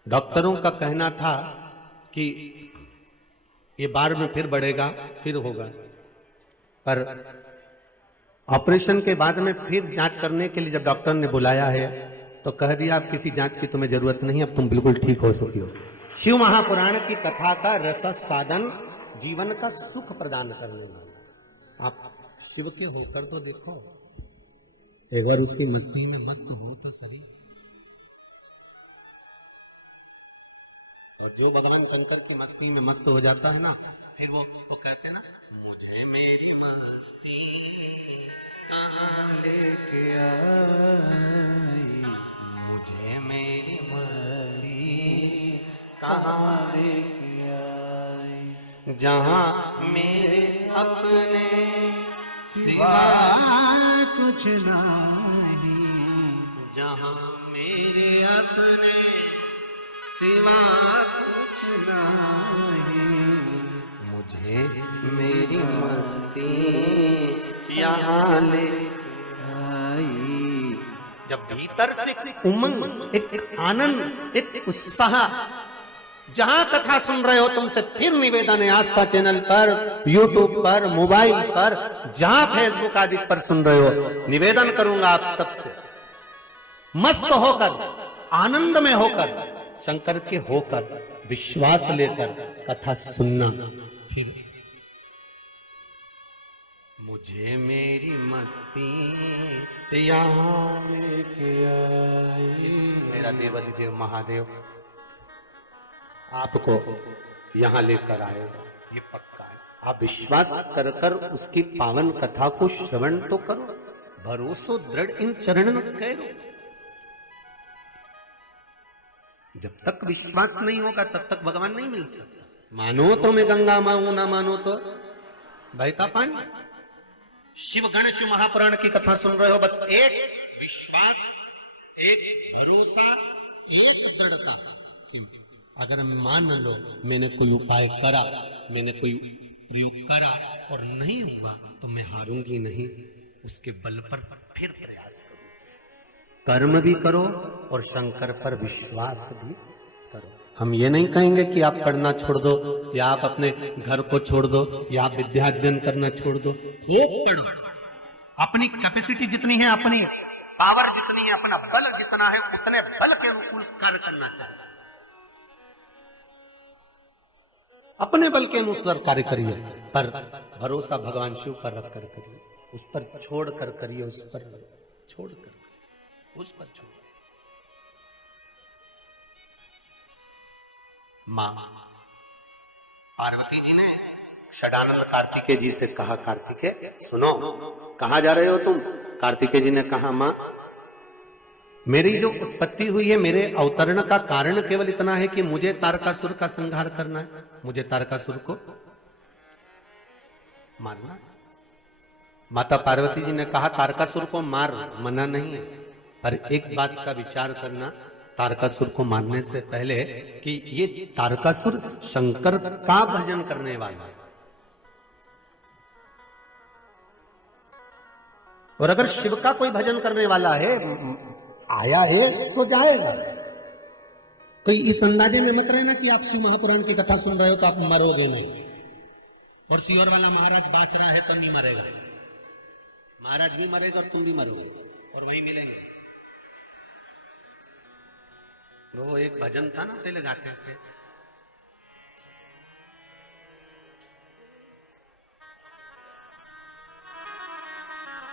डॉक्टरों का कहना था कि ये बार में फिर बढ़ेगा, फिर होगा। पर ऑपरेशन के बाद में फिर जांच करने के लिए जब डॉक्टर ने बुलाया है तो कह दिया अब किसी जांच की तुम्हें जरूरत नहीं, अब तुम बिल्कुल ठीक हो चुकी हो। शिव महापुराण की कथा का रस स्वादन जीवन का सुख प्रदान करने वाला। आप शिव के होकर तो देखो, एक बार उसकी मस्ती में मस्त हो तो सही। और जो भगवान शंकर की मस्ती में मस्त हो जाता है ना, फिर वो कहते हैं ना, मुझे मेरी मस्ती कहाँ लेके आई, मुझे मेरी मस्ती कहाँ लेके आई, जहाँ मेरे अपने सिवा कुछ नहीं, जहाँ मेरे अपने सिवा कुछ नहीं, मुझे मेरी मस्ती यहाँ ले आई। जब भीतर से उमंग, एक आनंद, एक उत्साह, जहां कथा सुन रहे हो तुमसे फिर निवेदन है, आस्था चैनल पर, यूट्यूब पर, मोबाइल पर, जहां फेसबुक आदि पर सुन रहे हो, निवेदन करूंगा आप सबसे, मस्त होकर, आनंद में होकर, शंकर के होकर, विश्वास लेकर कथा सुनना। फिर मुझे मेरी मस्ती यहाँ लेके आई। मेरा देवाधिदेव महादेव आपको यहाँ लेकर आएगा, ये पक्का है। आप विश्वास कर कर उसकी पावन कथा को श्रवण तो करो, भरोसो दृढ़ इन चरणन करो। जब तक विश्वास नहीं होगा तब तक भगवान नहीं मिल सकता। मानो तो मैं गंगा माऊं, ना मानो तो बहता पानी। शिव गण शिव महापुराण की कथा सुन रहे हो, बस एक विश्वास, एक भरोसा, एक दृढ़ता कि अगर मान लो मैंने कोई उपाय करा, मैंने कोई प्रयोग करा और नहीं हुआ तो मैं हारूंगी नहीं, उसके बल पर फिर प्रयास करो, कर्म भी करो और शंकर पर विश्वास भी करो। हम ये नहीं कहेंगे कि आप पढ़ना छोड़ दो या आप अपने घर को छोड़ दो या आप विद्या अध्ययन करना छोड़ दो। खूब पढ़ो, अपनी कैपेसिटी जितनी है, अपनी पावर जितनी है, अपना बल जितना है, उतने बल के अनुकूल कार्य करना चाहिए। अपने बल के अनुसार कार्य करिए, पर भरोसा भगवान शिव पर रख कर करिए, उस पर छोड़ कर करिए, उस पर छोड़ कर, उस पर छोड़। मां पार्वती जी ने षडानंद कार्तिकेय जी से कहा, कार्तिकेय सुनो, कहां जा रहे हो तुम? कार्तिकेय जी ने कहा, मां मेरी जो उत्पत्ति हुई है, मेरे अवतरण का कारण केवल इतना है कि मुझे तारकासुर का संहार करना है, मुझे तारकासुर को मारना है। माता पार्वती जी ने कहा तारकासुर को मार, मना नहीं है, पर एक बात का विचार करना तारकासुर को मारने से पहले कि ये तारकासुर शंकर का भजन करने वाला है, और अगर शिव का कोई भजन करने वाला है, आया है सो जाएगा। कोई इस अंदाजे में मत रहना कि आप शिव महापुराण की कथा सुन रहे हो तो आप मरोगे नहीं, और सियोर वाला महाराज बाच रहा है तो नहीं मरेगा। महाराज भी मरेगा और तुम भी मरोगे और वहीं मिलेंगे। वो एक भजन था ना, पहले गाते थे,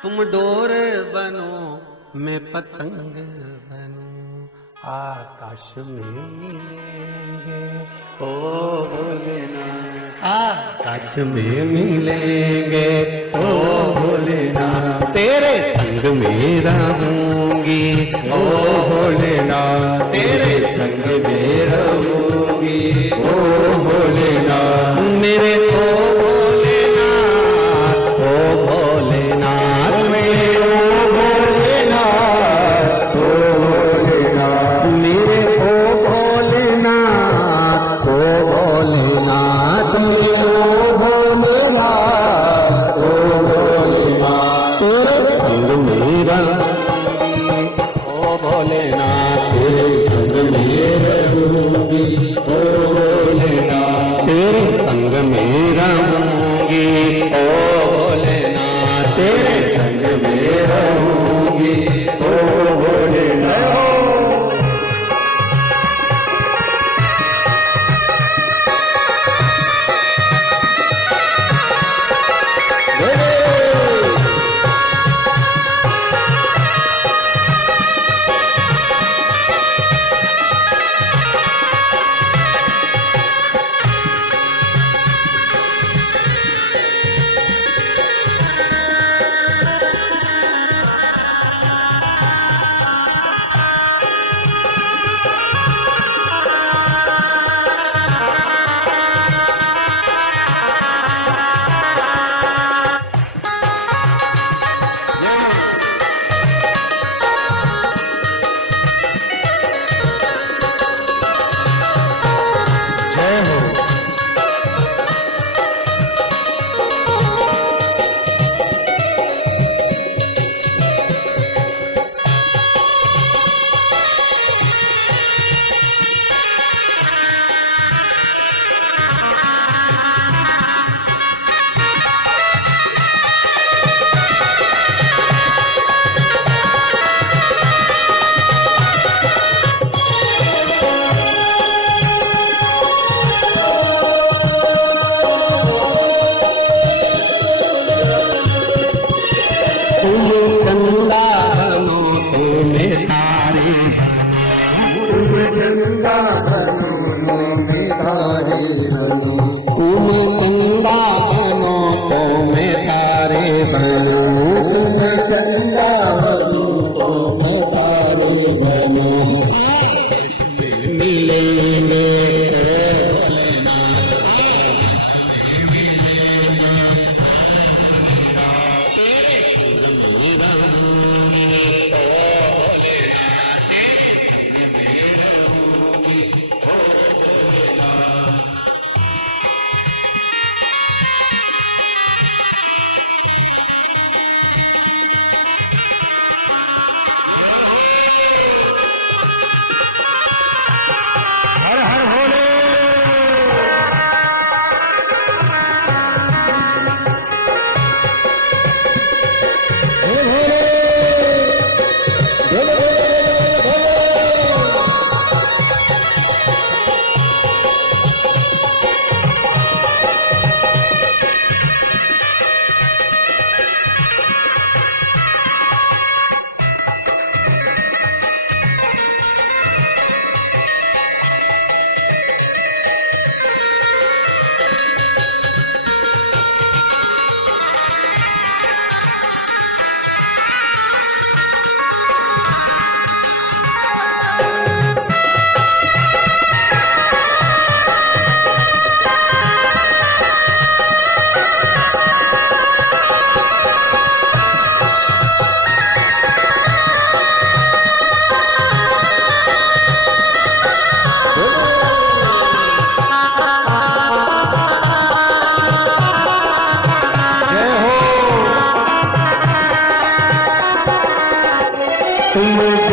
तुम डोर बनो मैं पतंग बनूं, आकाश में मिलेंगे ओ भोलेनाथ, आकाश में मिलेंगे ओ भोलेनाथ, तेरे संग में रहूंगी ओ भोलेनाथ, तेरे संग में रहूंगी ओ भोलेनाथ, मेरे ओ भोलेनाथ, ओ भोलेनाथ, मेरे ओ भोलेनाथ, ओ भोलेनाथ, मेरे ओ भोलेनाथ, ओ भोलेनाथ, मेरे ओ भोलेनाथ, ओ भोलेनाथ, तेरे संग मेरा ओ भोलेनाथ, तेरे संग मेरे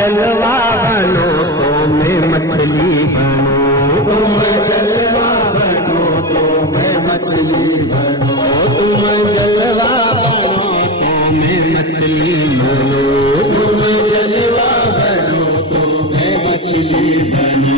जलवा बनो तो मैं मछली बनो, तुम जलवा बनो तो मैं मछली बनो, तुम जलवा बनो तो मैं मछली बनो, तुम जलवा बनो तो मैं मछली बनो।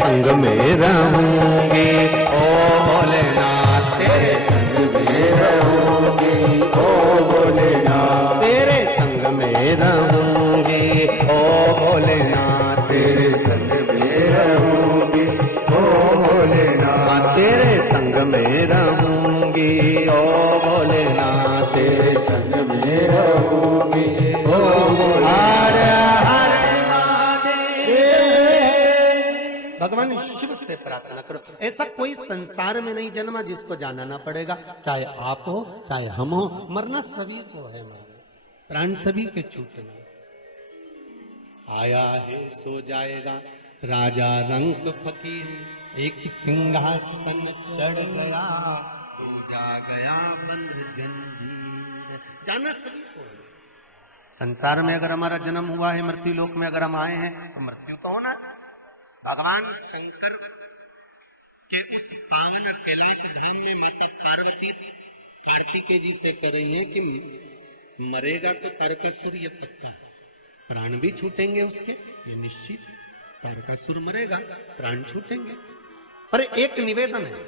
संग में रहूंगी ओ भोलेनाथ, तेरे संग में रहूंगी ओ भोलेनाथ, तेरे संग में रहूंगी ओ भोलेनाथ, तेरे संग में रहूंगी ओ भोलेनाथ, तेरे संग में रहूंगी ओ भोलेनाथ, तेरे संग में रहूंगी ओ भोलेनाथ। भगवान शिव से प्रार्थना करो। ऐसा कोई संसार में नहीं जन्मा जिसको जाना ना पड़ेगा, चाहे आप हो चाहे हम हो, मरना सभी को है, प्राण सभी के छूटना। आया है सो जाएगा राजा रंग फकीर, एक सिंहासन चढ़ गया, दूजा गया बंद जंजीर। जाना सभी को है। संसार में अगर हमारा जन्म हुआ है, मृत्यु लोक में अगर हम आए हैं तो मृत्यु तो होना है। भगवान शंकर के उस पावन कैलाश धाम में माता पार्वती कार्तिकेय जी से कह रही हैं कि मरेगा तो तारकासुर, ये पक्का, प्राण भी छूटेंगे उसके, ये निश्चित है। तारकासुर मरेगा, प्राण छूटेंगे, पर एक निवेदन है,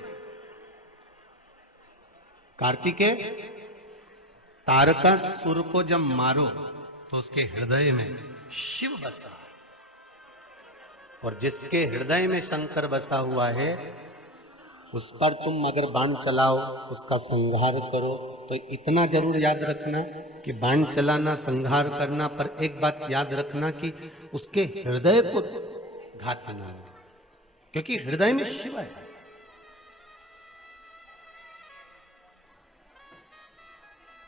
कार्तिकेय तारकासुर को जब मारो तो उसके हृदय में शिव बसा, और जिसके हृदय में शंकर बसा हुआ है उस पर तुम अगर बाण चलाओ, उसका संहार करो, तो इतना जरूर याद रखना कि बाण चलाना, संहार करना, पर एक बात याद रखना कि उसके हृदय को घात न लगे, क्योंकि हृदय में शिव है।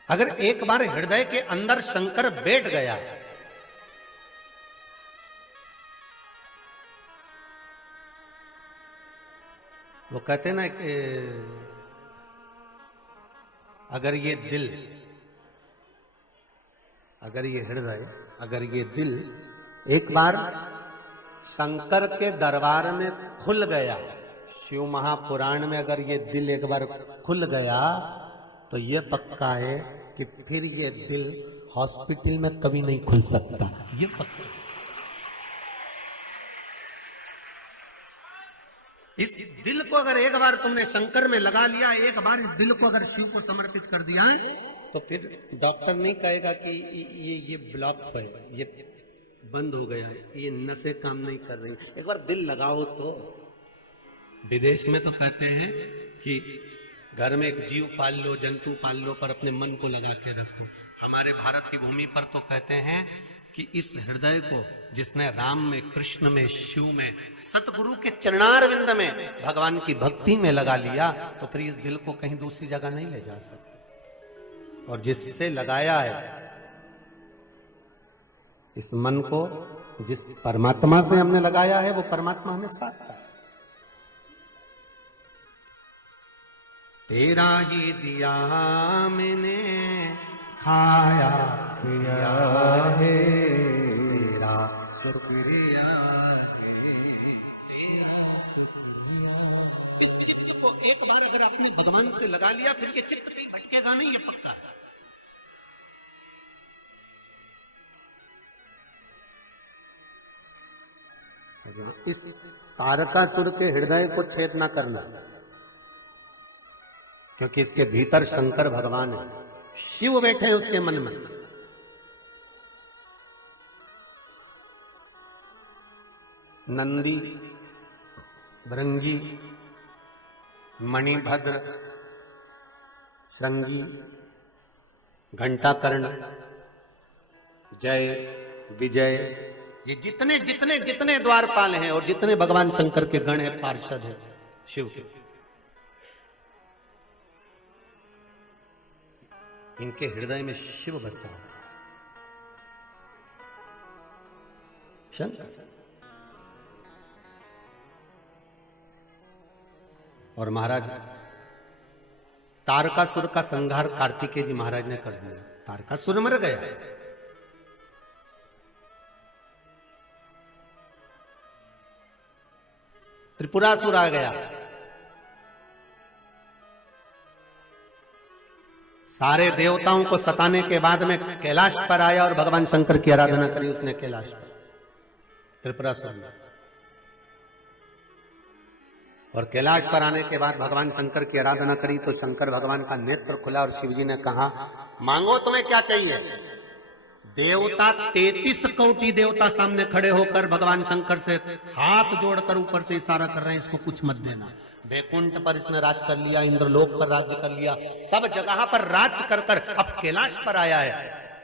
अगर एक बार हृदय के अंदर शंकर बैठ गया, वो कहते ना कि अगर ये दिल, अगर ये हृदय, अगर ये दिल एक बार शंकर के दरबार में खुल गया, शिव महापुराण में अगर ये दिल एक बार खुल गया तो ये पक्का है कि फिर ये दिल हॉस्पिटल में कभी नहीं खुल सकता, ये पक्का। इस दिल को अगर एक बार तुमने शंकर में लगा लिया, एक बार इस दिल को अगर शिव को समर्पित कर दिया है, तो फिर डॉक्टर नहीं कहेगा कि ये ब्लॉक है, ये बंद हो गया है, ये नसें काम नहीं कर रही। एक बार दिल लगाओ तो। विदेश में तो कहते हैं कि घर में एक जीव पाल लो, जंतु पाल लो, पर अपने मन को लगा के रखो। हमारे भारत की भूमि पर तो कहते हैं कि इस हृदय को जिसने राम में, कृष्ण में, शिव में, सतगुरु के चरणारविंद में, भगवान की भक्ति में लगा लिया, तो फिर इस दिल को कहीं दूसरी जगह नहीं ले जा सकते। और जिससे लगाया है इस मन को, जिस परमात्मा से हमने लगाया है, वो परमात्मा हमें साथ है। तेरा ही दिया मैंने खाया किया है, तेरा शुक्रिया, इस चित्त को एक बार अगर आपने भगवान से लगा लिया, फिर ये चित्त कहीं भटकेगा नहीं, ये पक्का है। इस तारकासुर के हृदय को छेद ना करना, क्योंकि इसके भीतर शंकर भगवान है, शिव बैठे हैं उसके मन में। नंदी, भृंगी, मणिभद्र, श्रृंगी, घंटाकर्ण, जय, विजय, ये जितने जितने जितने द्वारपाल हैं और जितने भगवान शंकर के गण हैं, पार्षद हैं शिव के, इनके हृदय में शिव बसा है, शंकर। और महाराज तारकासुर का संहार कार्तिकेय जी महाराज ने कर दिया। तारकासुर मर गया, त्रिपुरासुर आ गया, सारे देवताओं को सताने के बाद में कैलाश पर आया और भगवान शंकर की आराधना करी उसने कैलाश पर, त्रिपुरासुर ने। और कैलाश पर आने के बाद भगवान शंकर की आराधना करी तो शंकर भगवान का नेत्र खुला और शिव जी ने कहा, मांगो तुम्हें क्या चाहिए। देवता 33 कोटि देवता सामने खड़े होकर भगवान शंकर से हाथ जोड़कर ऊपर से इशारा कर रहे हैं, इसको कुछ मत देना। वैकुंठ पर इसने राज कर लिया, इंद्रलोक पर राज्य कर लिया, सब जगह पर राज कर कर अब कैलाश पर आया है,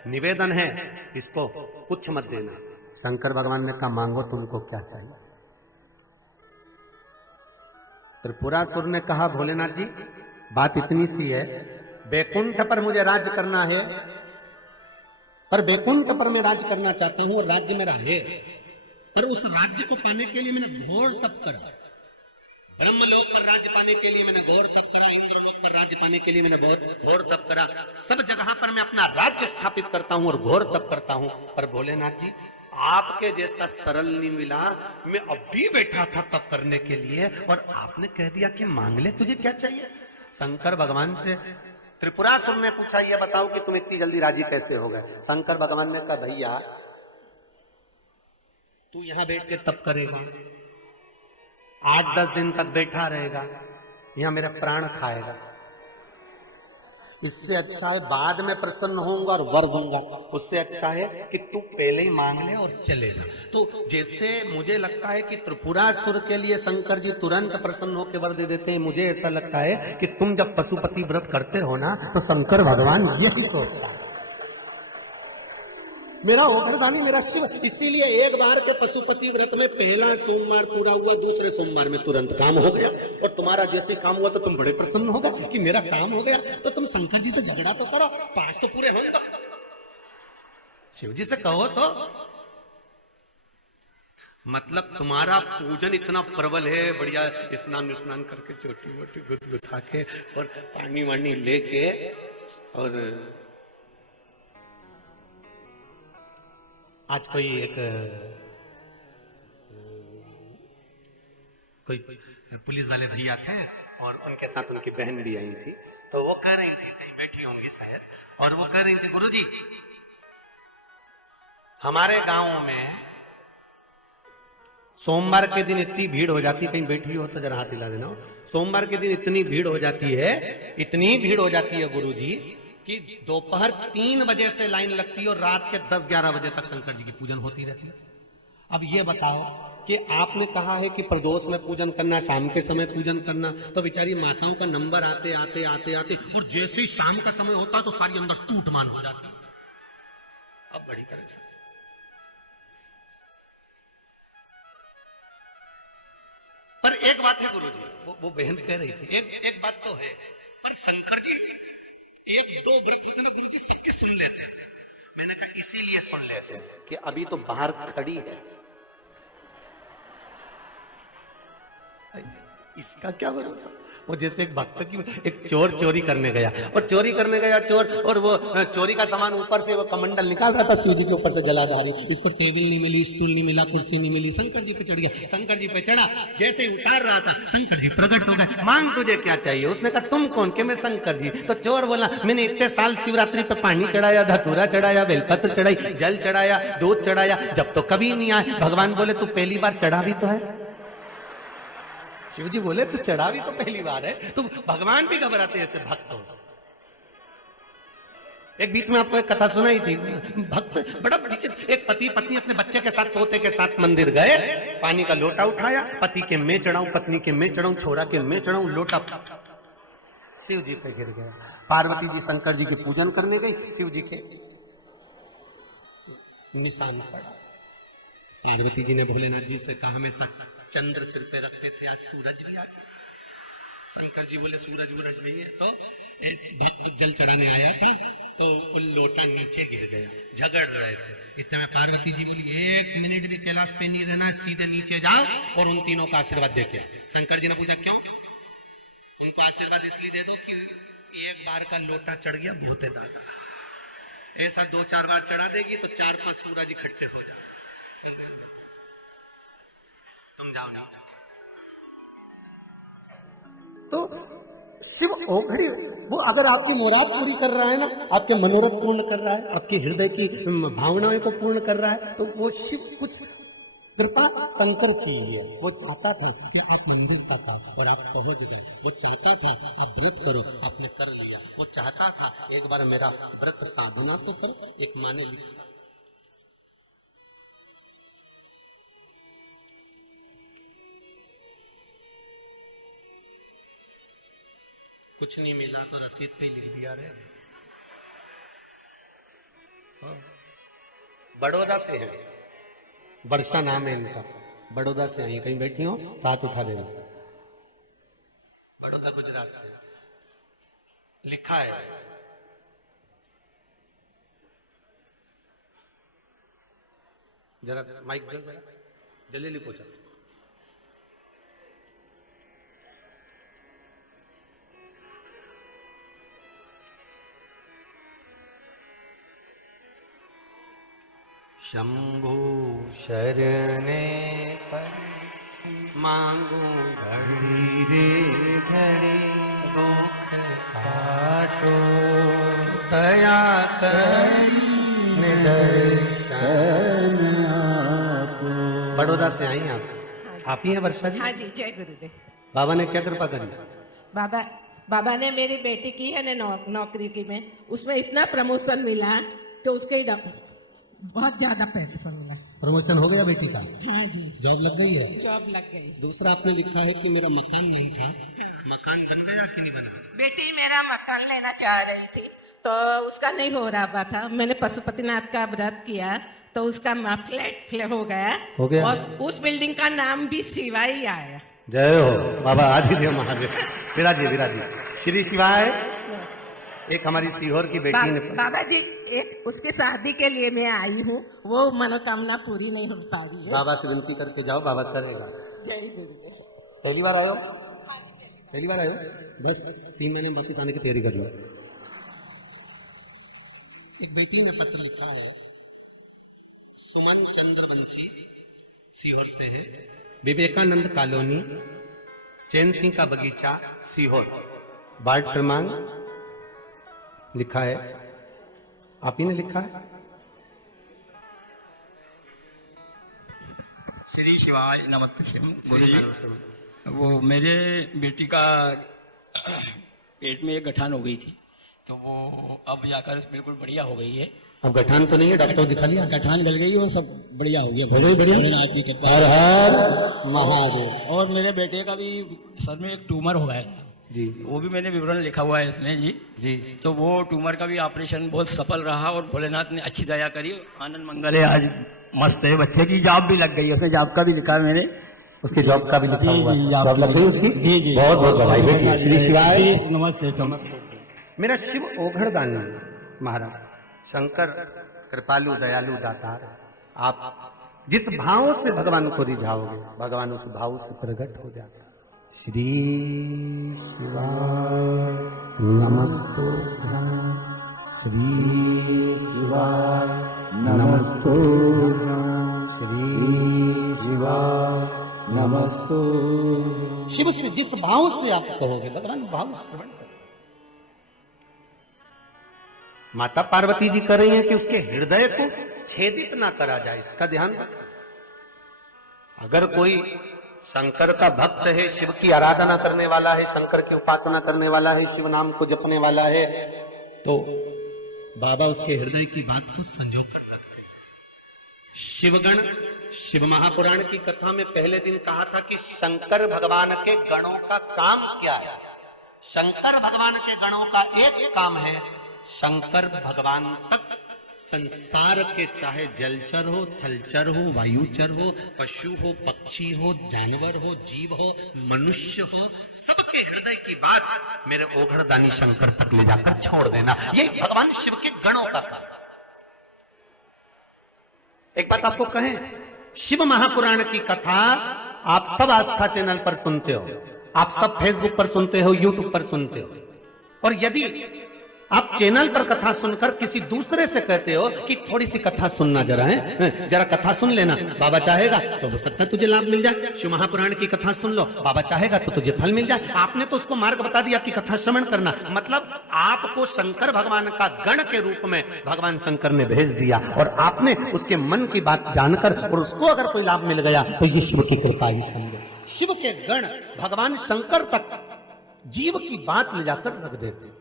निवेदन है इसको कुछ मत देना। शंकर भगवान ने कहा, मांगो तुमको क्या चाहिए। त्रिपुरासुर ने कहा, भोलेनाथ जी बात इतनी सी है, वैकुंठ पर मुझे राज करना है, पर वैकुंठ पर मैं राज करना चाहता हूं और राज्य मेरा है, पर उस राज्य को पाने के लिए मैंने घोर तप करा। ब्रह्मलोक पर राज्य पाने के लिए मैंने घोर तप करा, इंद्रलोक पर राज्य पाने के लिए मैंने बहुत घोर तप करा, सब जगह पर मैं अपना राज्य स्थापित करता हूं और घोर तप करता हूं, पर भोलेनाथ जी आपके जैसा सरल नहीं मिला। मैं अभी बैठा था तप करने के लिए और आपने कह दिया कि मांग ले, तुझे क्या चाहिए। शंकर भगवान से त्रिपुरासुर ने पूछा, ये बताओ कि तुम इतनी जल्दी राजी कैसे हो गए। शंकर भगवान ने कहा, भैया तू यहां बैठ के तप करेगा, 8-10 दिन तक बैठा रहेगा, यहां मेरा प्राण खाएगा, इससे अच्छा है बाद में प्रसन्न होऊंगा और वर दूंगा, उससे अच्छा है कि तू पहले ही मांग ले और चले जा। तो जैसे मुझे लगता है कि त्रिपुरासुर के लिए शंकर जी तुरंत प्रसन्न होकर वर दे देते हैं, मुझे ऐसा लगता है कि तुम जब पशुपति व्रत करते हो ना तो शंकर भगवान यही सोचता है, मेरा ओघरदानी मेरा शिव। इसीलिए एक बार के पशुपति व्रत में पहला सोमवार पूरा हुआ, दूसरे सोमवार में तुरंत काम हो गया, और तुम्हारा जैसे काम हुआ तो तुम बड़े प्रसन्न हो गए कि मेरा काम हो गया। तो तुम शंकर जी से झगड़ा तो करो, 5 तो पूरे होंगे, शिव जी से कहो तो। मतलब तुम्हारा पूजन इतना प्रबल है, बढ़िया स्नान करके छोटी मोटी गुदगुदा के और पानी वानी लेके, और आज कोई पुलिस वाले भैया थे और उनके साथ उनकी बहन भी आई थी, तो वो कह रही थी, कहीं बैठी होंगी शायद, और वो कह रही थी, गुरुजी हमारे गांव में सोमवार के दिन इतनी भीड़ हो जाती, कहीं बैठी हो तो जरा हाथ हिला देना, सोमवार के दिन इतनी भीड़ हो जाती है, इतनी भीड़ हो जाती है गुरुजी कि दोपहर 3 बजे से लाइन लगती है और रात के 10-11 बजे तक शंकर जी की पूजन होती रहती है। अब ये बताओ कि आपने कहा है कि प्रदोष में पूजन करना, शाम के समय पूजन करना, तो बेचारी माताओं का नंबर आते आते आते आते और जैसे ही शाम का समय होता तो सारी अंदर टूट मान हो जाती। अब बड़ी परेशानी। पर एक बात है गुरुजी, वो बहन कह रही थी, एक बात तो है, पर शंकर जी 1-2 व्रत होते ना गुरुजी सबके सुन लेते हैं। मैंने कहा इसीलिए सुन लेते हैं कि अभी तो बाहर खड़ी है, इसका क्या भरोसा। वो जैसे एक भक्त की, एक चोर चोरी करने गया और चोरी करने गया चोर, और वो चोरी का सामान ऊपर से वो कमंडल निकाल रहा था शिव जी के ऊपर से जलाधारी, इसको टेबल नहीं मिली, स्टूल नहीं मिला, कुर्सी नहीं मिली, शंकर जी पे चढ़ गया, शंकर जी पे चढ़ा, जैसे ही उतार रहा था शंकर जी प्रकट हो गए, मांग तुझे क्या चाहिए। उसने कहा तुम कौन के, मैं शंकर जी। तो चोर बोला मैंने इतने साल शिवरात्रि पे पानी चढ़ाया, धतूरा चढ़ाया, बेलपत्र चढ़ाई, जल चढ़ाया, दूध चढ़ाया, जब तो कभी नहीं आए। भगवान बोले तू पहली बार चढ़ा भी तो है। शिव जी बोले तू चढ़ा भी तो पहली बार है। तो भगवान भी घबराते ऐसे भक्तों से। एक बीच में आपको एक कथा सुनाई थी, भक्त बड़ा विचित्र, एक पति पत्नी अपने बच्चे के साथ पोते के साथ मंदिर गए, पानी का लोटा उठाया, पति के मैं चढ़ाऊं, पत्नी के मैं चढ़ाऊं, छोरा के मैं चढ़ाऊं, लोटा शिव जी पे गिर गया। पार्वती जी शंकर जी के पूजन करने गई, शिव जी के निशान पड़ा। पार्वती जी ने भोलेनाथ जी से कहा हमेशा चंद्र सिर पे रखते थे, आज सूरज भी आ गया। शंकर जी बोले सूरज वूरज नहीं है। तो एक भक्त जल चढ़ाने आया था तो लोटा नीचे गिर गया, झगड़ रहे थे। इतने में पार्वती जी बोली 1 मिनट भी कैलाश पे नहीं रहना, सीधे नीचे जाओ और उन तीनों का आशीर्वाद दे के। शंकर जी ने पूछा क्यों? उनको आशीर्वाद इसलिए दे दो कि एक बार का लोटा चढ़ गया बहुत है दादा, ऐसा 2-4 बार चढ़ा देगी तो 4-5 सूरज इकट्ठे हो जाए। तुम जाओ नहीं जाओ। तो शिव ओघड़ी वो अगर आपकी मुराद पूरी कर रहा है ना, आपके मनोरथ पूर्ण कर रहा है, आपके हृदय की भावनाओं को पूर्ण कर रहा है, तो वो शिव कुछ कृपा शंकर की है। वो चाहता था कि आप मंदिर तक आओ और आप पहुंच गए। वो चाहता था आप व्रत करो, आपने कर लिया। वो चाहता था एक बार मेरा व्रत साधना तो करो। एक माने लिखा कुछ नहीं मिला तो रसीद भी लिख दिया रे। बड़ौदा से है, वर्षा नाम है इनका, बड़ौदा से आई, कहीं बैठी हो तो हाथ उठा देना। बड़ौदा गुजरात से लिखा है। जरा माइक दो, जरा जल्दी पूछा। शंभु शरणे पर मांगू घड़ी रे घड़ी, दुख काटो दया कर दर्शन आपो। बड़ौदा से आई आप ही हैं वर्षा जी? हाँ जी, जय गुरुदेव। बाबा ने क्या कृपा करी? बाबा ने मेरी बेटी की है ना नौकरी की में, उसमें इतना प्रमोशन मिला कि उसके बहुत ज्यादा पैसा मिला। प्रमोशन हो गया बेटी का? हाँ जी, जॉब लग गई है? जॉब लग गई। दूसरा आपने लिखा है कि मेरा मकान नहीं था, मकान बन गया कि नहीं बन गया? बेटी मेरा मकान लेना चाह रही थी तो उसका नहीं हो रहा था। मैंने पशुपतिनाथ का व्रत किया तो उसका फ्लैट हो गया। और उस बिल्डिंग का नाम भी शिवाई आया। जय हो बाबा आदिदेव महादेव। विराजी श्री शिवाय। एक हमारी सीहोर की बेटी ने बाबा जी एक उसके शादी के लिए मैं आई हूँ, वो मनोकामना पूरी नहीं हो पा रही है। बाबा से विनती करके जाओ, बाबा करेगा। जय गुरुदेव। पहली बार आयो? पहली बार आयो? बस 3 महीने वापिस आने की तैयारी कर लो। एक बेटी ने पत्र लिखा है, स्वान चंद्रवंशी सीहोर से है, विवेकानंद कॉलोनी, चैन सिंह का बगीचा, सीहोर, वार्ड क्रमांक लिखा है। आप ही ने लिखा है? श्री शिवाय नमस्ते शिव। वो मेरे बेटी का पेट में एक गठान हो गई थी, तो वो अब जाकर बिल्कुल बढ़िया हो गई है। अब गठान तो नहीं है, डॉक्टर दिखा लिया? गठान गल गई और सब बढ़िया हो गया। भोलेनाथ की कृपा। हर हर महादेव। और मेरे बेटे का भी सर में एक ट्यूमर हो गया था जी, वो भी मैंने विवरण लिखा हुआ है इसमें जी। तो वो ट्यूमर का भी ऑपरेशन बहुत सफल रहा और भोलेनाथ ने अच्छी दया करी। आनंद मंगल है, आज मस्त है। बच्चे की जॉब भी लग गई, उसने जॉब का भी लिखा है मैंने, उसकी जॉब का भी लिखा हुआ है। जॉब लग गई उसकी? जी। बहुत बहुत बधाई बेटी। श्री शिवाय नमस्ते। मेरा शिव ओघड़दानी महाराज शंकर कृपालु दयालु दातार, आप जिस भाव से भगवान को रिझाओगे भगवान उस भाव से प्रकट हो जाता। श्री शिवाय नमस्तुभ्यं, श्री शिवाय नमस्तुभ्यं, श्री शिवाय नमस्तुभ्यं। शिव से जिस भाव से आप कहोगे भगवान भाव श्रवण करें। माता पार्वती जी कर रही हैं कि उसके हृदय को छेदित ना करा जाए, इसका ध्यान रखना। अगर कोई शंकर का भक्त है, शिव की आराधना करने वाला है, शंकर की उपासना करने वाला है, शिव नाम को जपने वाला है, तो बाबा उसके हृदय की बात को संजो कर रखते हैं। शिवगण, शिव महापुराण की कथा में पहले दिन कहा था कि शंकर भगवान के गणों का काम क्या है। शंकर भगवान के गणों का एक काम है, शंकर भगवान तक संसार के चाहे जलचर हो, थलचर हो, वायुचर हो, पशु हो, पक्षी हो, जानवर हो, जीव हो, मनुष्य हो, सबके हृदय की बात मेरे ओघड़दानी शंकर तक ले जाकर छोड़ देना। ये भगवान शिव के गणों का काम। एक बात आपको कहें, शिव महापुराण की कथा आप सब आस्था चैनल पर सुनते हो, आप सब फेसबुक पर सुनते हो, यूट्यूब पर सुनते हो, और यदि आप चैनल पर कथा सुनकर किसी दूसरे से कहते हो कि थोड़ी सी कथा सुनना जरा है, जरा कथा सुन लेना, बाबा चाहेगा तो हो सकता है तुझे लाभ मिल जाए। शिव महापुराण की कथा सुन लो, बाबा चाहेगा तो तुझे फल मिल जाए। आपने तो उसको मार्ग बता दिया कि कथा श्रवण करना, मतलब आपको शंकर भगवान का गण के रूप में भगवान शंकर ने भेज दिया, और आपने उसके मन की बात जानकर और उसको अगर कोई लाभ मिल गया तो ये शिव की कृपा ही समझो। शिव के गण भगवान शंकर तक जीव की बात ले जाकर रख देते।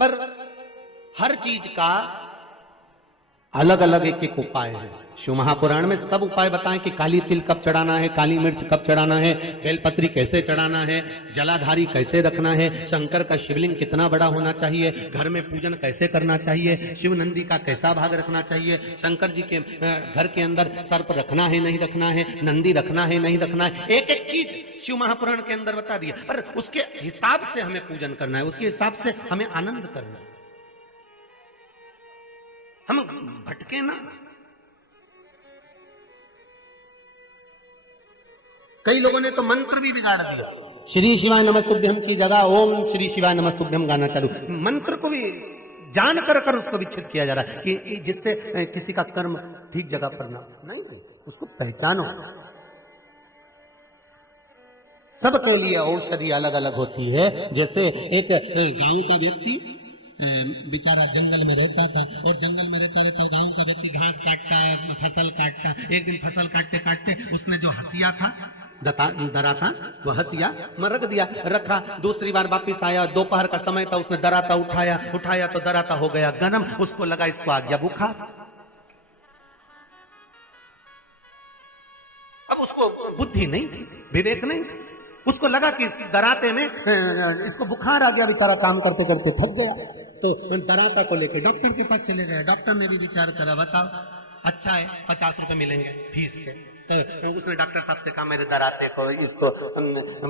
पर हर चीज का अलग अलग एक एक उपाय है। शिव महापुराण में सब उपाय बताएं कि काली तिल कब चढ़ाना है, काली मिर्च कब चढ़ाना है, बेलपत्री कैसे चढ़ाना है, जलाधारी कैसे रखना है, शंकर का शिवलिंग कितना बड़ा होना चाहिए, घर में पूजन कैसे करना चाहिए, शिव नंदी का कैसा भाग रखना चाहिए, शंकर जी के घर के अंदर सर्प रखना है नहीं रखना है, नंदी रखना है नहीं रखना है, एक एक चीज शिव महापुराण के अंदर बता दिया। पर उसके हिसाब से हमें पूजन करना है, उसके हिसाब से हमें आनंद करना है, हम भटके ना। कई लोगों ने तो मंत्र भी बिगाड़ दिया, श्री शिवाय नमस्तुभ्यम की जगह ओम श्री शिवाय नमस्तुभ्यम गाना चालू, मंत्र को भी जान कर उसको विच्छेद किया जा रहा है कि जिससे किसी का कर्म ठीक जगह पर ना। नहीं, उसको पहचानो। सबके लिए औषधि अलग अलग होती है। जैसे एक गांव का व्यक्ति बेचारा जंगल में रहता था, और जंगल में रहता रहता गांव का व्यक्ति घास काटता, फसल काटता। एक दिन फसल काटते काटते उसने जो हसिया था, दरा था, वो हसिया में रख दिया, रखा। दूसरी बार वापिस आया, दोपहर का समय था, उसने दराता उठाया तो दराता हो गया गरम, उसको लगा इसको आ गया बुखार। अब उसको बुद्धि नहीं थी, विवेक नहीं थी, उसको लगा कि इस दराते में इसको बुखार आ गया, बेचारा काम करते करते थक गया। तो दराता को लेकर डॉक्टर के पास चले गए। डॉक्टर ने भी विचार करा, बताओ अच्छा है 50 रुपए मिलेंगे फीस के। तो उसने डॉक्टर साहब से कहा मेरे दराते को इसको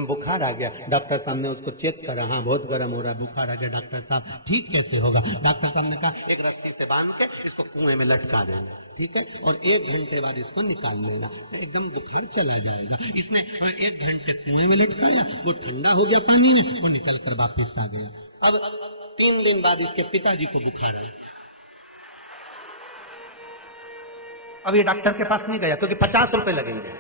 बुखार आ गया। डॉक्टर साहब ने उसको चेक करा, हाँ बहुत गर्म हो रहा है, बुखार आ गया। डॉक्टर साहब ठीक कैसे होगा? डॉक्टर साहब ने कहा एक रस्सी से बांध के इसको कुएं में लटका देना, ठीक है, और 1 घंटे बाद इसको निकाल लेना, एकदम बुखार चला जाएगा। इसने 1 घंटे कुएं में लटकाया, वो ठंडा हो गया पानी में, वो निकल कर वापिस आ गया। अब 3 दिन बाद इसके पिताजी को बुखार आया। अब ये डॉक्टर के पास नहीं गया क्योंकि 50 रुपए लगेंगे।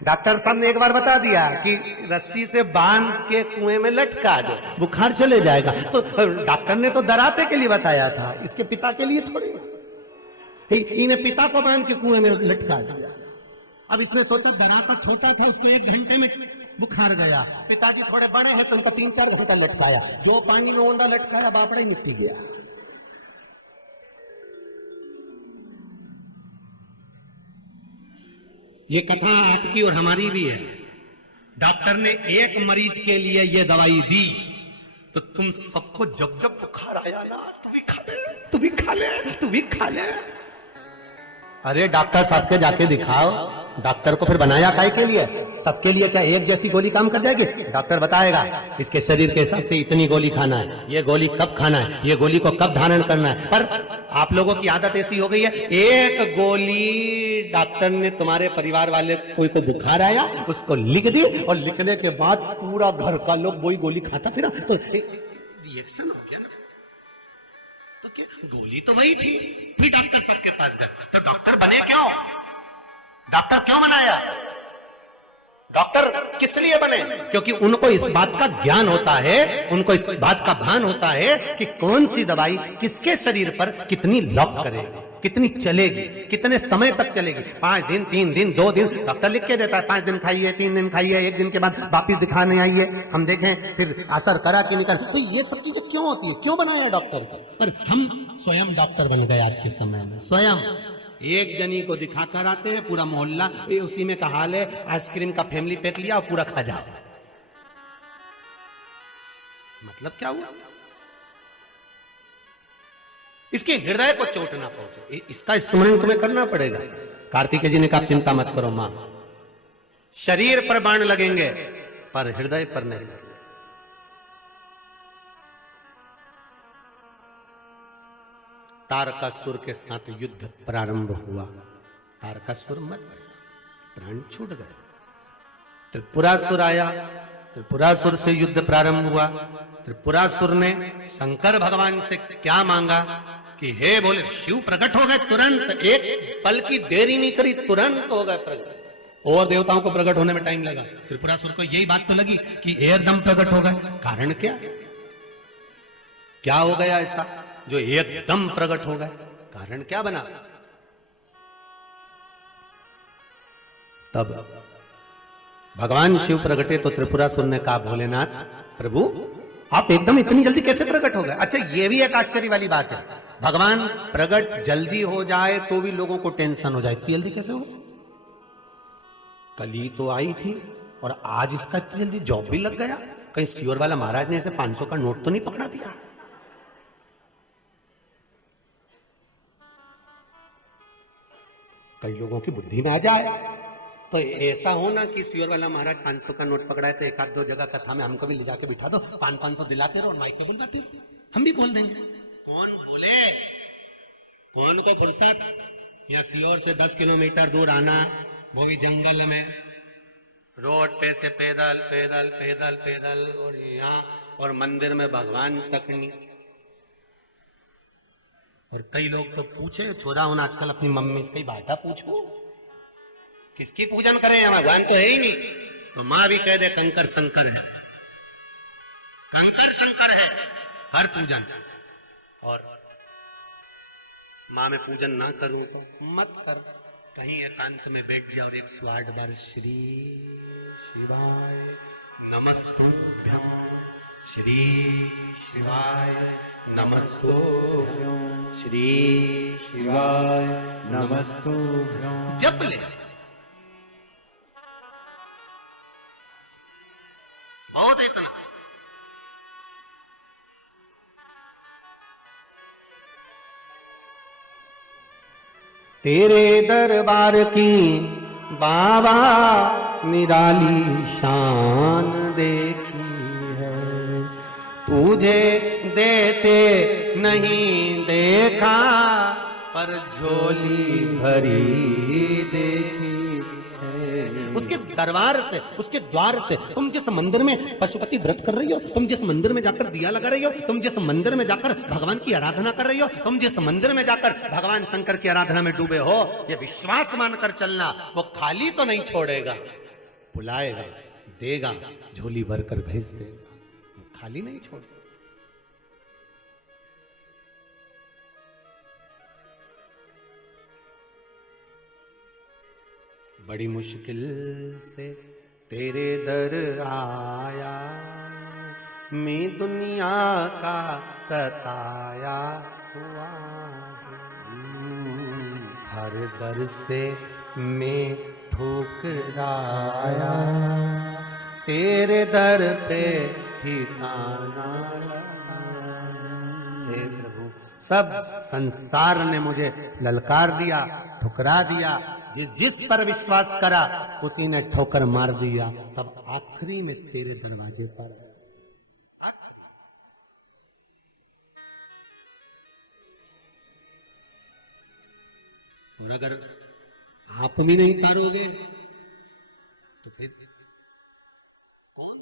डॉक्टर साहब ने एक बार बता दिया कि रस्सी से बांध के कुएं में लटका दो, बुखार चले जाएगा। तो डॉक्टर ने तो दराते के लिए बताया था, इसके पिता के लिए थोड़ी। इन्हें पिता को बांध के कुएं में लटका दिया। अब इसने सोचा दराता छोटा था, इसको 1 घंटे में बुखार गया। पिताजी थोड़े बड़े हैं तो उनको 3-4 घंटा लटकाया। जो पानी में ओंडा लटकाया बापड़ा ही मिट्टी गया। ये कथा आपकी और हमारी भी है। डॉक्टर ने एक मरीज के लिए ये दवाई दी तो तुम सबको जब जब बुखार आया ना, तू भी खा ले, तू भी खा ले, तू भी खा ले। अरे डॉक्टर साहब के जाके दिखाओ। डॉक्टर को फिर बनाया काहे के लिए? सबके लिए क्या एक जैसी गोली काम कर जाएगी? डॉक्टर बताएगा इसके शरीर के हिसाब से इतनी गोली खाना है, ये गोली कब खाना है, ये गोली को कब धारण करना है। पर आप लोगों की आदत ऐसी हो गई है, एक गोली डॉक्टर ने तुम्हारे परिवार वाले कोई को बुखार आया उसको लिख दी, और लिखने के बाद पूरा घर का लोग वही गोली खाता फिरा, तो रिएक्शन हो गया ना। तो क्या गोली तो वही थी, फिर डॉक्टर साहब के पास गए। तो डॉक्टर बने क्यों? डॉक्टर क्यों बनाया? डॉक्टर किस लिए बने? क्योंकि उनको इस बात का ज्ञान होता है, उनको इस बात का भान होता है कि कौन सी दवाई किसके शरीर पर कितनी लॉक करेगी। कितनी चलेगी, कितने समय तक चलेगी? 5 दिन, 3 दिन, 2 दिन, डॉक्टर लिख के देता है 5 दिन खाइए, 3 दिन खाइए, 1 दिन के बाद वापिस दिखाने आइए, हम देखें फिर असर करा कि नहीं करा। तो ये सब चीजें क्यों होती है, क्यों बनाया डॉक्टर को? पर हम स्वयं डॉक्टर बन गए आज के समय में। स्वयं एक जनी को दिखा कर आते हैं, पूरा मोहल्ला ये उसी में का हाल है, आइसक्रीम का फैमिली पैक लिया और पूरा खा जाओ। मतलब क्या हुआ? इसके हृदय को चोट ना पहुंचे, इसका स्मरण तुम्हें करना पड़ेगा। कार्तिकेय जी ने कहा चिंता मत करो मां, शरीर पर बाण लगेंगे पर हृदय पर नहीं लगेंगे। तारकासुर के साथ युद्ध प्रारंभ हुआ, तारकासुर मर गया, प्राण छूट गए। त्रिपुरासुर आया, त्रिपुरासुर से युद्ध प्रारंभ हुआ। त्रिपुरासुर ने शंकर भगवान से क्या मांगा कि हे बोले शिव प्रकट हो गए तुरंत, एक पल की देरी नहीं करी, तुरंत हो गए प्रकट। और देवताओं को प्रकट होने में टाइम लगा, त्रिपुरासुर को यही बात तो लगी कि एकदम प्रकट हो गए। कारण क्या, क्या हो गया ऐसा जो एकदम प्रकट हो गए? कारण क्या बना? तब भगवान शिव प्रकटे तो त्रिपुरासुर ने कहा भोलेनाथ प्रभु आप एकदम इतनी जल्दी कैसे प्रकट हो गए? अच्छा ये भी एक आश्चर्य वाली बात है, भगवान प्रकट जल्दी हो जाए तो भी लोगों को टेंशन हो जाए, इतनी जल्दी कैसे हो गई? कल ही तो आई थी और आज इसका इतनी जल्दी जॉब भी लग गया। कहीं सियोर वाला महाराज ने इसे 500 का नोट तो नहीं पकड़ा दिया? कई लोगों की बुद्धि में आ जाए तो ऐसा हो ना कि सियोर वाला महाराज 500 का नोट पकड़ाए तो एक आध 2 जगह कथा में हमको भी ले जाके बिठा दो, 500 दिलाते रहो और माइक में बुलवाती, हम भी बोल देंगे। कौन बोले, कौन को फुर्सत या सियोर से 10 किलोमीटर दूर आना, वो भी जंगल में, रोड पे से पैदल पैदल पैदल पैदल, और यहाँ और मंदिर में भगवान तक नहीं। और कई लोग तो पूछे छोरा हूं आजकल अपनी मम्मी से, कई बाटा पूछो किसकी पूजन करें, भगवान तो है ही नहीं। तो मां भी कह दे कंकर शंकर है, कंकर शंकर है हर पूजन। और मां में पूजन ना करूं तो मत कर, कहीं एकांत में बैठ जाओ और 108 बार श्री शिवाय नमस्तुभ्यं, श्री शिवाय नमस्तुभ्यं, श्री शिवाय नमस्तुभ्यं जप ले। बहुत इतना तेरे दरबार की बाबा निराली शान देखी है, तुझे देते नहीं देखा पर झोली भरी देखी है। उसके दरबार से, उसके द्वार से, तुम जिस मंदिर में पशुपति व्रत कर रही हो, तुम जिस मंदिर में जाकर दिया लगा रही हो, तुम जिस मंदिर में जाकर भगवान की आराधना कर रही हो, तुम जिस मंदिर में जाकर भगवान शंकर की आराधना में डूबे हो, ये विश्वास मानकर चलना वो खाली तो नहीं छोड़ेगा, बुलाएगा, देगा, झोली भरकर भेज देगा, वो खाली नहीं छोड़ सकता। बड़ी मुश्किल से तेरे दर आया, मैं दुनिया का सताया हुआ हूँ, हर दर से मैं ठुकराया, तेरे दर पे ठिकाना लगा। हे प्रभु, सब संसार ने मुझे ललकार दिया, ठुकरा दिया, जिस पर विश्वास करा उसी ने ठोकर मार दिया, तब आखिरी में तेरे दरवाजे पर। और अगर आप भी नहीं तारोगे तो फिर कौन?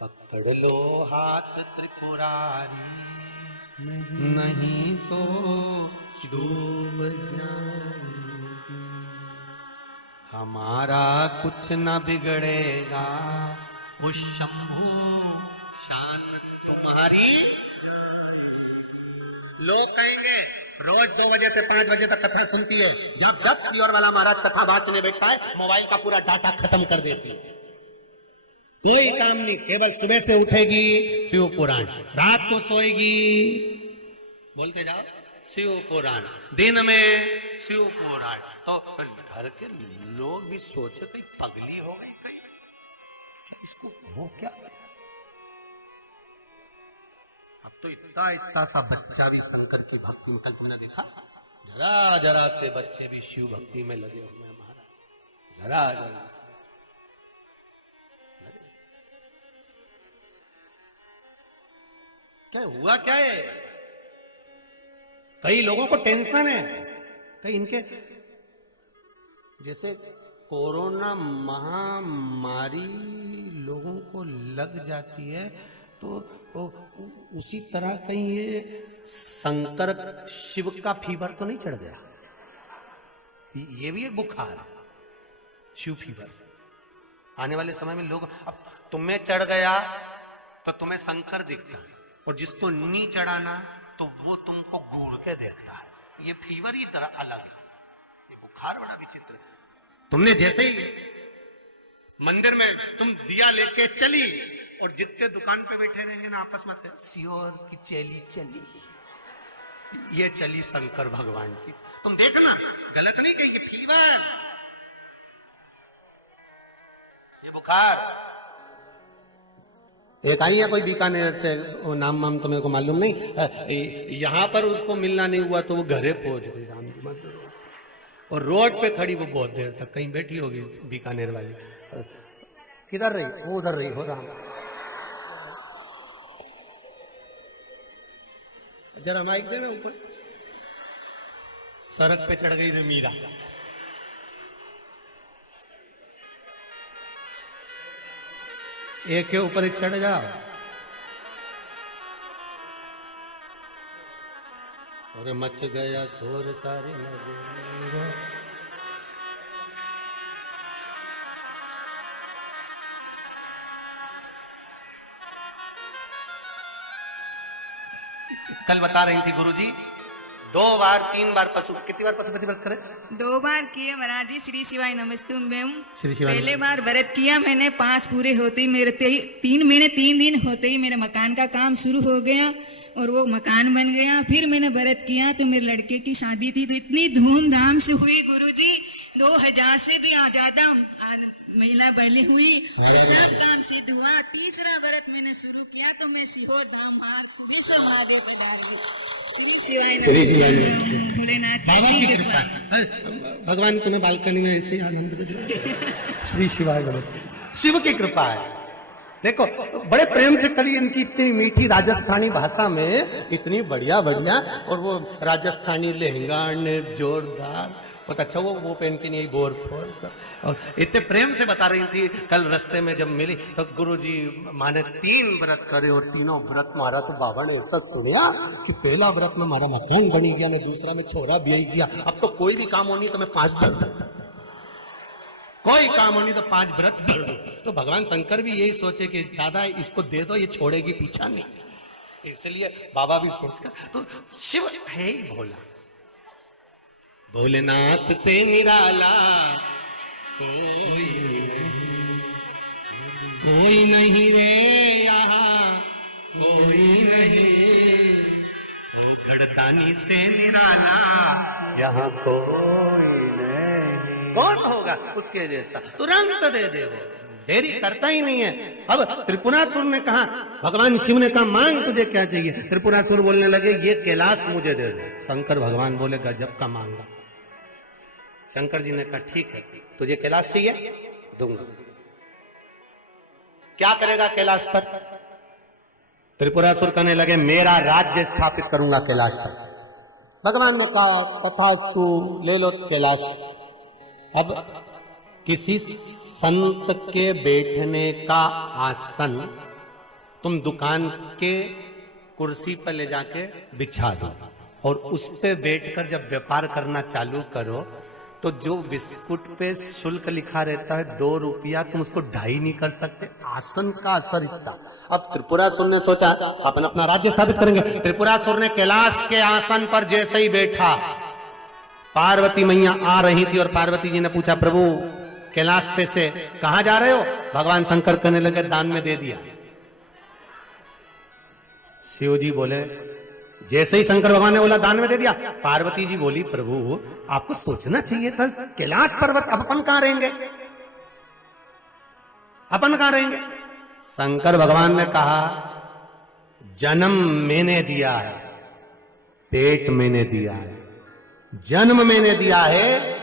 पकड़ लो हाथ त्रिपुरारी, नहीं तो डूब जाएगी, हमारा कुछ न बिगड़ेगा, उस शंभू शान तुम्हारी लोग कहेंगे रोज 2 बजे से 5 बजे तक कथा सुनती है, जब जब सियोर वाला महाराज कथा बाचने बैठता है मोबाइल का पूरा डाटा खत्म कर देती है। कोई काम नहीं, केवल सुबह से उठेगी शिव पुराण, रात को सोएगी बोलते जाओ शिव पुराण, दिन में शिव पुराण। तो घर के लोग भी सोचे कहीं पगली हो गई, कहीं इसको हो क्या गया। अब तो इतना सा बच्चा भी शंकर की भक्ति में, कल तुमने देखा जरा जरा से बच्चे भी शिव भक्ति में लगे हुए हैं महाराज, जरा जरा से लगे। क्या हुआ क्या है, कई लोगों को टेंशन है, कई इनके जैसे कोरोना महामारी लोगों को लग जाती है तो उसी तरह कहीं ये शंकर शिव का फीवर तो नहीं चढ़ गया, ये भी एक बुखार है शिव फीवर। आने वाले समय में लोग, अब तुम्हें चढ़ गया तो तुम्हें शंकर दिखता है, और जिसको नहीं चढ़ाना तो वो तुमको घूर के देखता है। ये फीवर ही तरह अलग है, ये बुखार बड़ा विचित्र। तुमने जैसे ही मंदिर में तुम दिया लेके चली और जितने दुकान पे बैठे रहेंगे ना आपस में सियोर की चली चली, ये चली शंकर भगवान की। तुम देखना गलत नहीं कहेंगे, फीवर, ये बुखार। एक आई है कोई बीकानेर से, वो नाम तो मेरे को मालूम नहीं, यहां पर उसको मिलना नहीं हुआ तो वो घरे पहुंच गई राम जी मंदिर, और रोड पे खड़ी वो बहुत देर तक कहीं बैठी होगी बीकानेर वाली। किधर रही वो, उधर रही हो राम। जरा माइक देना ऊपर। सड़क पे चढ़ गई थी मीरा, एक के ऊपर एक चढ़ जाओ। और मच गया शोर सारे नगरी। कल बता रही थी गुरुजी 2 बार 3 बार पशु, कितनी बार पशुपति व्रत करे? 2 बार किए महाराज जी। श्री शिवाय नमस्तुभ्यम। श्री शिवाय पहले बार व्रत किया मैंने, 5 पूरे होते ही मेरे 3 महीने 3 दिन होते ही मेरे मकान का काम शुरू हो गया और वो मकान बन गया। फिर मैंने व्रत किया तो मेरे लड़के की शादी थी, तो इतनी धूमधाम से हुई गुरुजी, 2000 से भी ज्यादा महिला बलि हुई, सब काम सिद्ध हुआ। तीसरा व्रत मैंने शुरू किया तो मैं सीहोर भोलेनाथ बाबा की कृपा, भगवान तुम्हें बालकनी में ऐसे ही आनंद दे। श्री शिवाय नमस्ते। शिव की कृपा है। देखो बड़े प्रेम से कली इनकी इतनी मीठी राजस्थानी भाषा में इतनी बढ़िया बढ़िया, और वो राजस्थानी लहंगा ने जोरदार बहुत अच्छा, वो पहन के नहीं बोर फोर सब, और इतने प्रेम से बता रही थी। कल रास्ते में जब मिली तो गुरुजी माने 3 व्रत करे, और तीनों व्रत मारा तो बाबा ने ऐसा सुनिया कि पहला व्रत में हमारा मकान बनी गया, ने दूसरा में छोरा ब्याह गया, अब तो कोई भी काम होनी तो मैं 5 व्रत, कोई काम होनी तो 5 व्रत कर दो। तो भगवान शंकर भी यही सोचे कि दादा इसको दे दो, ये छोड़ेगी पीछा नहीं, इसलिए बाबा भी सोचकर। तो शिव है ही भोला, भोलेनाथ से निराला कोई नहीं रे यहाँ, कोई नहीं, वो गढ़तानी से निराला यहाँ कोई नहीं। कौन होगा उसके जैसा, तुरंत दे दे, देरी करता ही नहीं है। अब त्रिपुरासुर ने कहा, भगवान शिव ने कहा मांग तुझे क्या चाहिए? त्रिपुरासुर बोलने लगे ये कैलाश मुझे दे दो। शंकर भगवान बोले गजब का मांगा। शंकर जी ने कहा ठीक है, तुझे कैलाश चाहिए दूंगा। क्या करेगा कैलाश पर? त्रिपुरासुर कहने लगे मेरा राज्य स्थापित करूंगा कैलाश पर। भगवान ने कहा तथास्तु, ले लो कैलाश। अब किसी संत के बैठने का आसन तुम दुकान के कुर्सी पर ले जाके बिछा दो, और उस पे बैठकर जब व्यापार करना चालू करो तो जो बिस्कुट पे शुल्क लिखा रहता है 2 रुपया, तुम उसको 2.5 नहीं कर सकते? आसन का असर इतना। अब त्रिपुरासुर ने सोचा अपन अपना राज्य स्थापित करेंगे। त्रिपुरासुर ने कैलाश के आसन पर जैसे ही बैठा, पार्वती मैया आ रही थी और पार्वती जी ने पूछा, प्रभु कैलाश पे से कहां जा रहे हो? भगवान शंकर कहने लगे, दान में दे दिया। शिव जी बोले, जैसे ही शंकर भगवान ने बोला दान में दे दिया, पार्वती जी बोली, प्रभु आपको सोचना चाहिए था, कैलाश पर्वत, अब अपन कहां रहेंगे? अपन कहां रहेंगे? शंकर भगवान ने कहा, जन्म मैंने दिया है, पेट मैंने दिया है। जन्म मैंने दिया है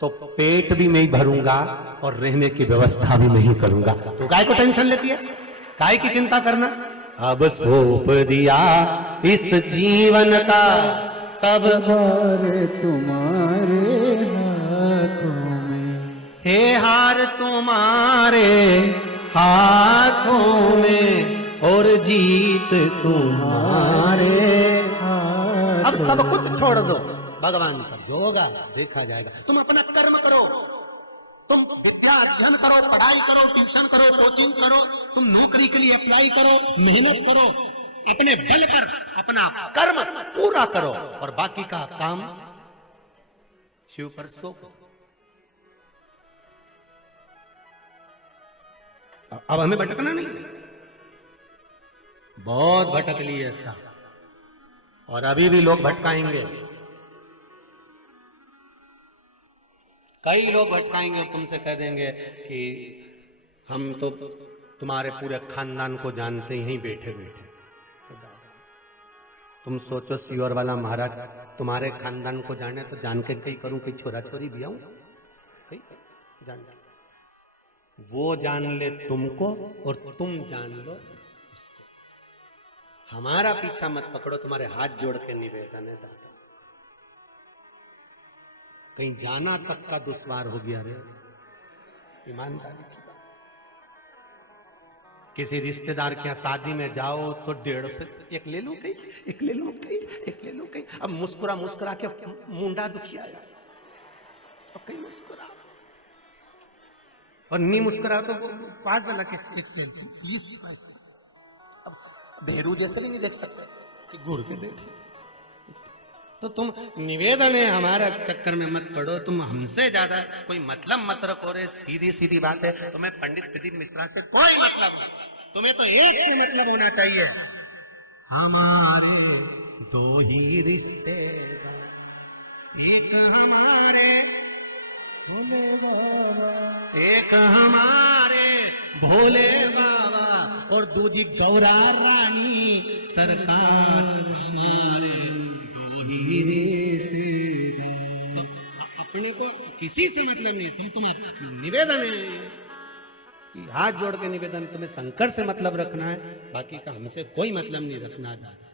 तो पेट भी मैं ही भरूंगा और रहने की व्यवस्था भी मैं ही करूंगा। तो काय को टेंशन लेती है? काय की चिंता करना? अब सौंप दिया इस जीवन का सब भार तुम्हारे हाथों में, हे हार तुम्हारे हाथों में और जीत तुम्हारे। अब सब कुछ छोड़ दो, भगवान पर जो होगा देखा जाएगा। तुम अपना कर्म करो, तुम विद्या अध्ययन करो, पढ़ाई करो, ट्यूशन करो, कोचिंग करो, तुम नौकरी के लिए अप्लाई करो, मेहनत करो, अपने बल पर अपना कर्म पूरा करो और बाकी का काम शिव पर सौंपो। अब हमें भटकना नहीं, बहुत भटक लिए ऐसा, और अभी भी लोग भटकाएंगे, कई लोग भटकाएंगे, तुमसे कह देंगे कि हम तो तुम्हारे पूरे खानदान को जानते ही बैठे बैठे। तुम सोचो, सियोर वाला महाराज तुम्हारे खानदान को जाने तो जान के कहीं करूं, कहीं छोरा छोरी भी आऊं, जान के वो जान ले तुमको और तुम जान लो उसको। हमारा पीछा मत पकड़ो, तुम्हारे हाथ जोड़ के निवेदन है दादा, कहीं जाना तक का दुश्वार हो गया रे, ईमानदारी की बात। किसी रिश्तेदार के यहाँ शादी में जाओ तो 150 से एक ले लो कहीं, एक ले लो कहीं, एक ले लो कहीं। अब मुस्कुरा मुस्कुरा के मुंडा दुखिया, अब कहीं मुस्कुरा, और नहीं मुस्कुरा तो पास वाला के एक सेल्फी 20 पैसे। अब भेरू जैसे भी नहीं देख सकते कि घूर के देखे। तो तुम निवेदन है, हमारा चक्कर में मत पड़ो, तुम हमसे ज्यादा कोई मतलब मत रखो रे। सीधी सीधी बात है, तुम्हें पंडित प्रदीप मिश्रा से कोई मतलब नहीं, तुम्हें तो एक से मतलब होना चाहिए, हमारे 2 ही रिश्ते, एक हमारे भोले बाबा, एक हमारे भोले बाबा और दूजी गौरा रानी सरकार, अपने को किसी से मतलब नहीं। तुम्हारा निवेदन है कि हाथ जोड़ के निवेदन, तुम्हें शंकर से मतलब रखना है, बाकी का हमसे कोई मतलब नहीं रखना दादा,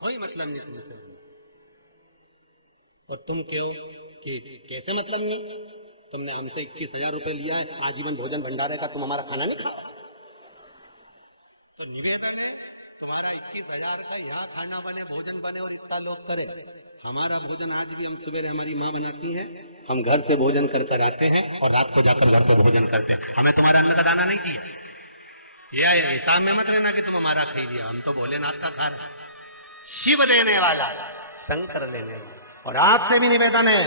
कोई मतलब नहीं तुमसे। और तुम कहो कि कैसे मतलब नहीं, तुमने हमसे 21,000 रुपए लिया है आजीवन भोजन भंडारे का, तुम हमारा खाना नहीं खाओ? तो निवेदन है हमारा 21,000 का यहाँ खाना बने, भोजन बने और इतना लोग करे। हमारा भोजन आज भी हम सवेरे हमारी माँ बनाती है, हम घर से भोजन कर कर आते हैं और रात को जाकर घर पे भोजन करते हैं। हमें तुम्हारा अन्न का दाना नहीं चाहिए। ये हिसाब में मत रहना कि तुम हमारा खा लिया, हम तो भोलेनाथ का खा रहे, शिव देने वाला, शंकर देने वाला। और आपसे भी निवेदन है,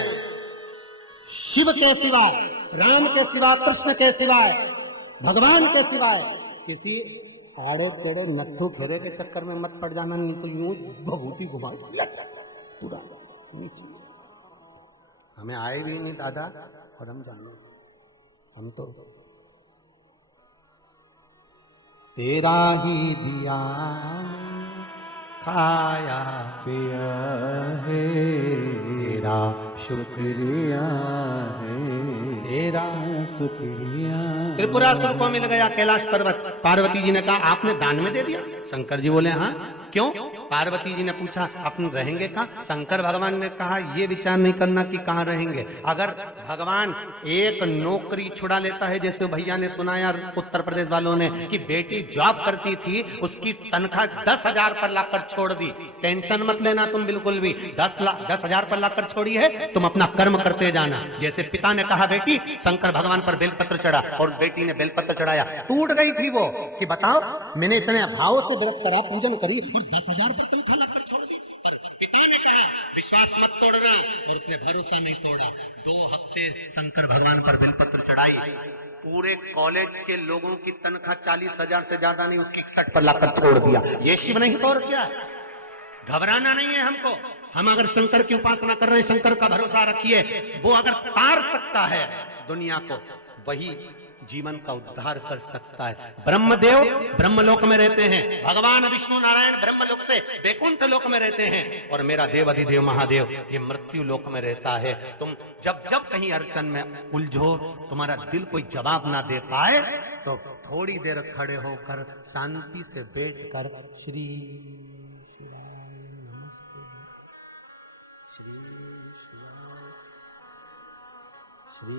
शिव के सिवाय, राम के सिवाय, कृष्ण के सिवाय, भगवान के सिवाय किसी आड़े तेड़े नट्ठू फेरे के चक्कर में मत पड़ जाना, नहीं तो यूं भभूति घुमा पूरा नीचे। हमें आए भी नहीं दादा, और हम जाने, हम तो तेरा ही दिया खाया पिया है, तेरा शुक्रिया है, तेरा शुक्रिया। त्रिपुरासुर को मिल गया कैलाश पर्वत। पार्वती जी ने कहा आपने दान में दे दिया? शंकर जी बोले हाँ। क्यों? पार्वती जी ने पूछा अपन रहेंगे कहाँ? शंकर भगवान ने कहा ये विचार नहीं करना कि कहाँ रहेंगे। अगर भगवान एक नौकरी छुड़ा लेता है, जैसे भैया ने सुनाया उत्तर प्रदेश वालों ने कि बेटी जॉब करती थी, उसकी तनख्वाह 10,000 पर लाकर छोड़ दी, टेंशन मत लेना तुम बिल्कुल भी, 10,000 पर लाकर छोड़ी है, तुम अपना कर्म करते जाना। जैसे पिता ने कहा बेटी शंकर भगवान पर बेलपत्र चढ़ा, और बेटी ने बेलपत्र चढ़ाया, टूट गई थी वो कि बताओ मैंने इतने भाव से व्रत करा, पूजन करी और 10,000 पर तनख्वाह लाकर छोड़ दी। पर पिता ने कहा विश्वास मत तोड़ना, और उसने भरोसा नहीं तोड़ा। 2 हफ्ते शंकर भगवान पर बेलपत्र चढ़ाई, पूरे कॉलेज के लोगों की तनख्वाह 40,000 से ज्यादा नहीं, उसकी 61 पर लाकर छोड़ दिया। ये शिव नहीं तो और क्या? घबराना नहीं है हमको। हम अगर शंकर की उपासना कर रहे हैं, शंकर का भरोसा रखिए, वो अगर तार सकता है दुनिया को, वही जीवन का उद्धार कर सकता है। ब्रह्मदेव ब्रह्मलोक में रहते हैं, भगवान विष्णु नारायण ब्रह्मलोक से वैकुंठ लोक में रहते हैं, और मेरा देव अधिदेव महादेव ये मृत्यु लोक में रहता है। तुम जब जब कहीं अड़चन में उलझो, तुम्हारा दिल कोई जवाब ना दे पाए, तो थोड़ी देर खड़े होकर शांति से बैठकर श्री श्री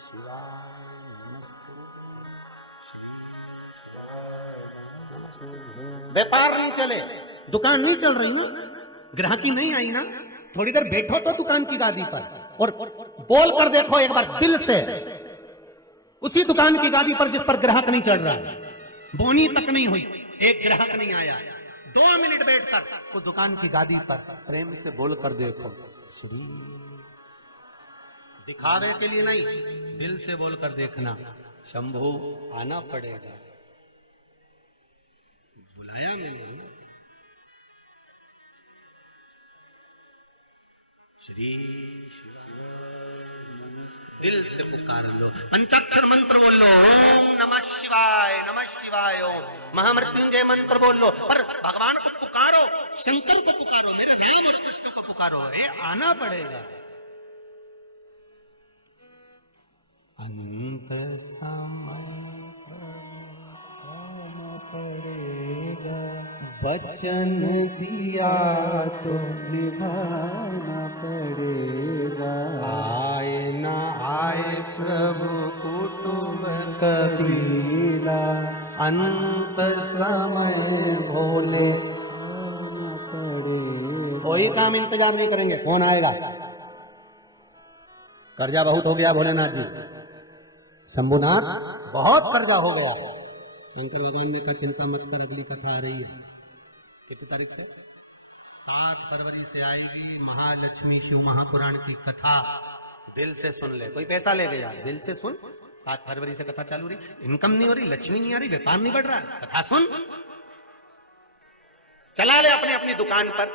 शिवाय नमस्ते। व्यापार नहीं चले, दुकान नहीं चल रही ना, ग्राहकी नहीं आई ना, थोड़ी देर बैठो तो दुकान की गादी पर और बोल कर देखो एक बार दिल से, उसी दुकान की गादी पर जिस पर ग्राहक नहीं चढ़ रहा, बोनी तक नहीं हुई, एक ग्राहक नहीं आया, 2 मिनट बैठकर उस दुकान की गादी पर प्रेम से बोल कर देखो श्री। दिखावे के लिए नहीं, दिल से बोलकर देखना, शंभू आना पड़ेगा। बुलाया मैंने, श्री दिल से पुकार लो, पंचाक्षर मंत्र बोल लो, ओम नमः शिवाय नमः शिवाय, ओम महामृत्युंजय मंत्र बोल लो, पर भगवान को पुकारो, शंकर को पुकारो, मेरे राम और कृष्ण को पुकारो, आना पड़ेगा। अंत समय पड़ेगा, वचन दिया तो निभाना पड़ेगा, आए ना आए प्रभु कुटुंब कबीला, अंत समय भोले पड़ेगा। कोई काम इंतजार नहीं करेंगे, कौन आएगा? कर्जा बहुत हो गया भोलेनाथ जी, शंभुनाथ बहुत कर्जा हो गया। शंकर भगवान ने कहा चिंता मत कर, अगली कथा आ रही है। कितनी तारीख से? 7 फरवरी से आएगी महालक्ष्मी शिव महापुराण की कथा। दिल से सुन ले, कोई पैसा ले गया, दिल से सुन। 7 फरवरी से कथा चालू रही, इनकम नहीं हो रही, लक्ष्मी नहीं आ रही, व्यापार नहीं बढ़ रहा, कथा सुन। चला ले अपनी अपनी दुकान पर,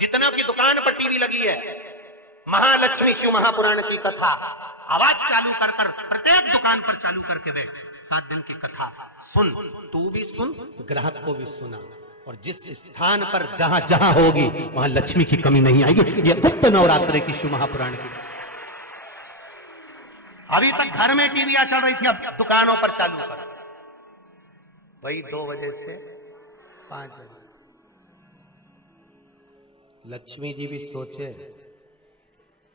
जितना की दुकान पर टीवी लगी है, महालक्ष्मी शिव महापुराण की कथा आवाज चालू कर कर प्रत्येक दुकान पर चालू करके दे। 7 दिन की कथा सुन, तू भी सुन, ग्राहक को भी सुना, और जिस स्थान पर जहां जहां होगी वहां लक्ष्मी की कमी नहीं आएगी। ये गुप्त नवरात्रि की शिव महापुराण की। अभी तक घर में टीवियां चल रही थी, अब दुकानों पर चालू कर, वही 2 बजे से 5 बजे। लक्ष्मी जी भी सोचे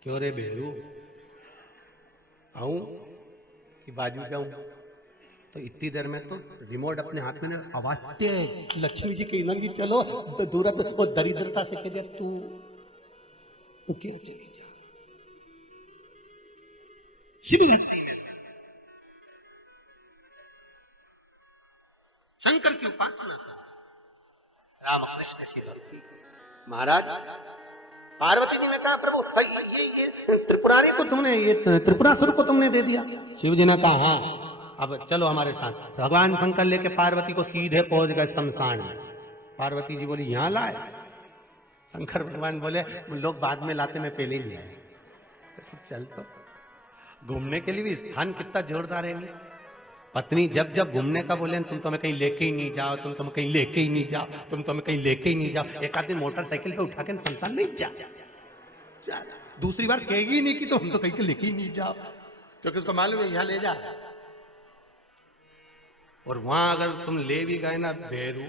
क्यों रे बेरू, आऊं कि बाजू जाऊं? तो इतनी देर में तो रिमोट अपने हाथ में आवाज तेज, लक्ष्मी जी के इधर भी चलो, तो दूरत वो दरिद्रता से कह दिया तू क्या चली जा, शिव भक्ति में शंकर की उपासना कर, रामकृष्ण की भक्ति। महाराज पार्वती जी ने कहा प्रभु ये त्रिपुरारी को तुमने, ये त्रिपुरासुर को तुमने दे दिया। शिव जी ने कहा हाँ, अब चलो हमारे साथ। भगवान शंकर लेके पार्वती को सीधे पहुंच गए शमशान में। पार्वती जी बोली यहाँ लाए? शंकर भगवान बोले लोग बाद में लाते, मैं पहले ही ले आए। तो चल, तो घूमने के लिए भी स्थान कितना जोरदार है। पत्नी जब जब घूमने का बोले तुम तो हमें कहीं लेके ही नहीं जाओ, तुम तो हमें कहीं लेके ही नहीं जाओ, तुम तो हमें कहीं लेके ही नहीं जाओ। एक आदमी मोटरसाइकिल पे उठा के शमशान ले जा, दूसरी बार कहेगी नहीं कि तो हम तो कहीं लेके ही नहीं जाओ, क्योंकि उसको मालूम है यहाँ ले जा। और वहां अगर तुम ले भी गए ना बेरू,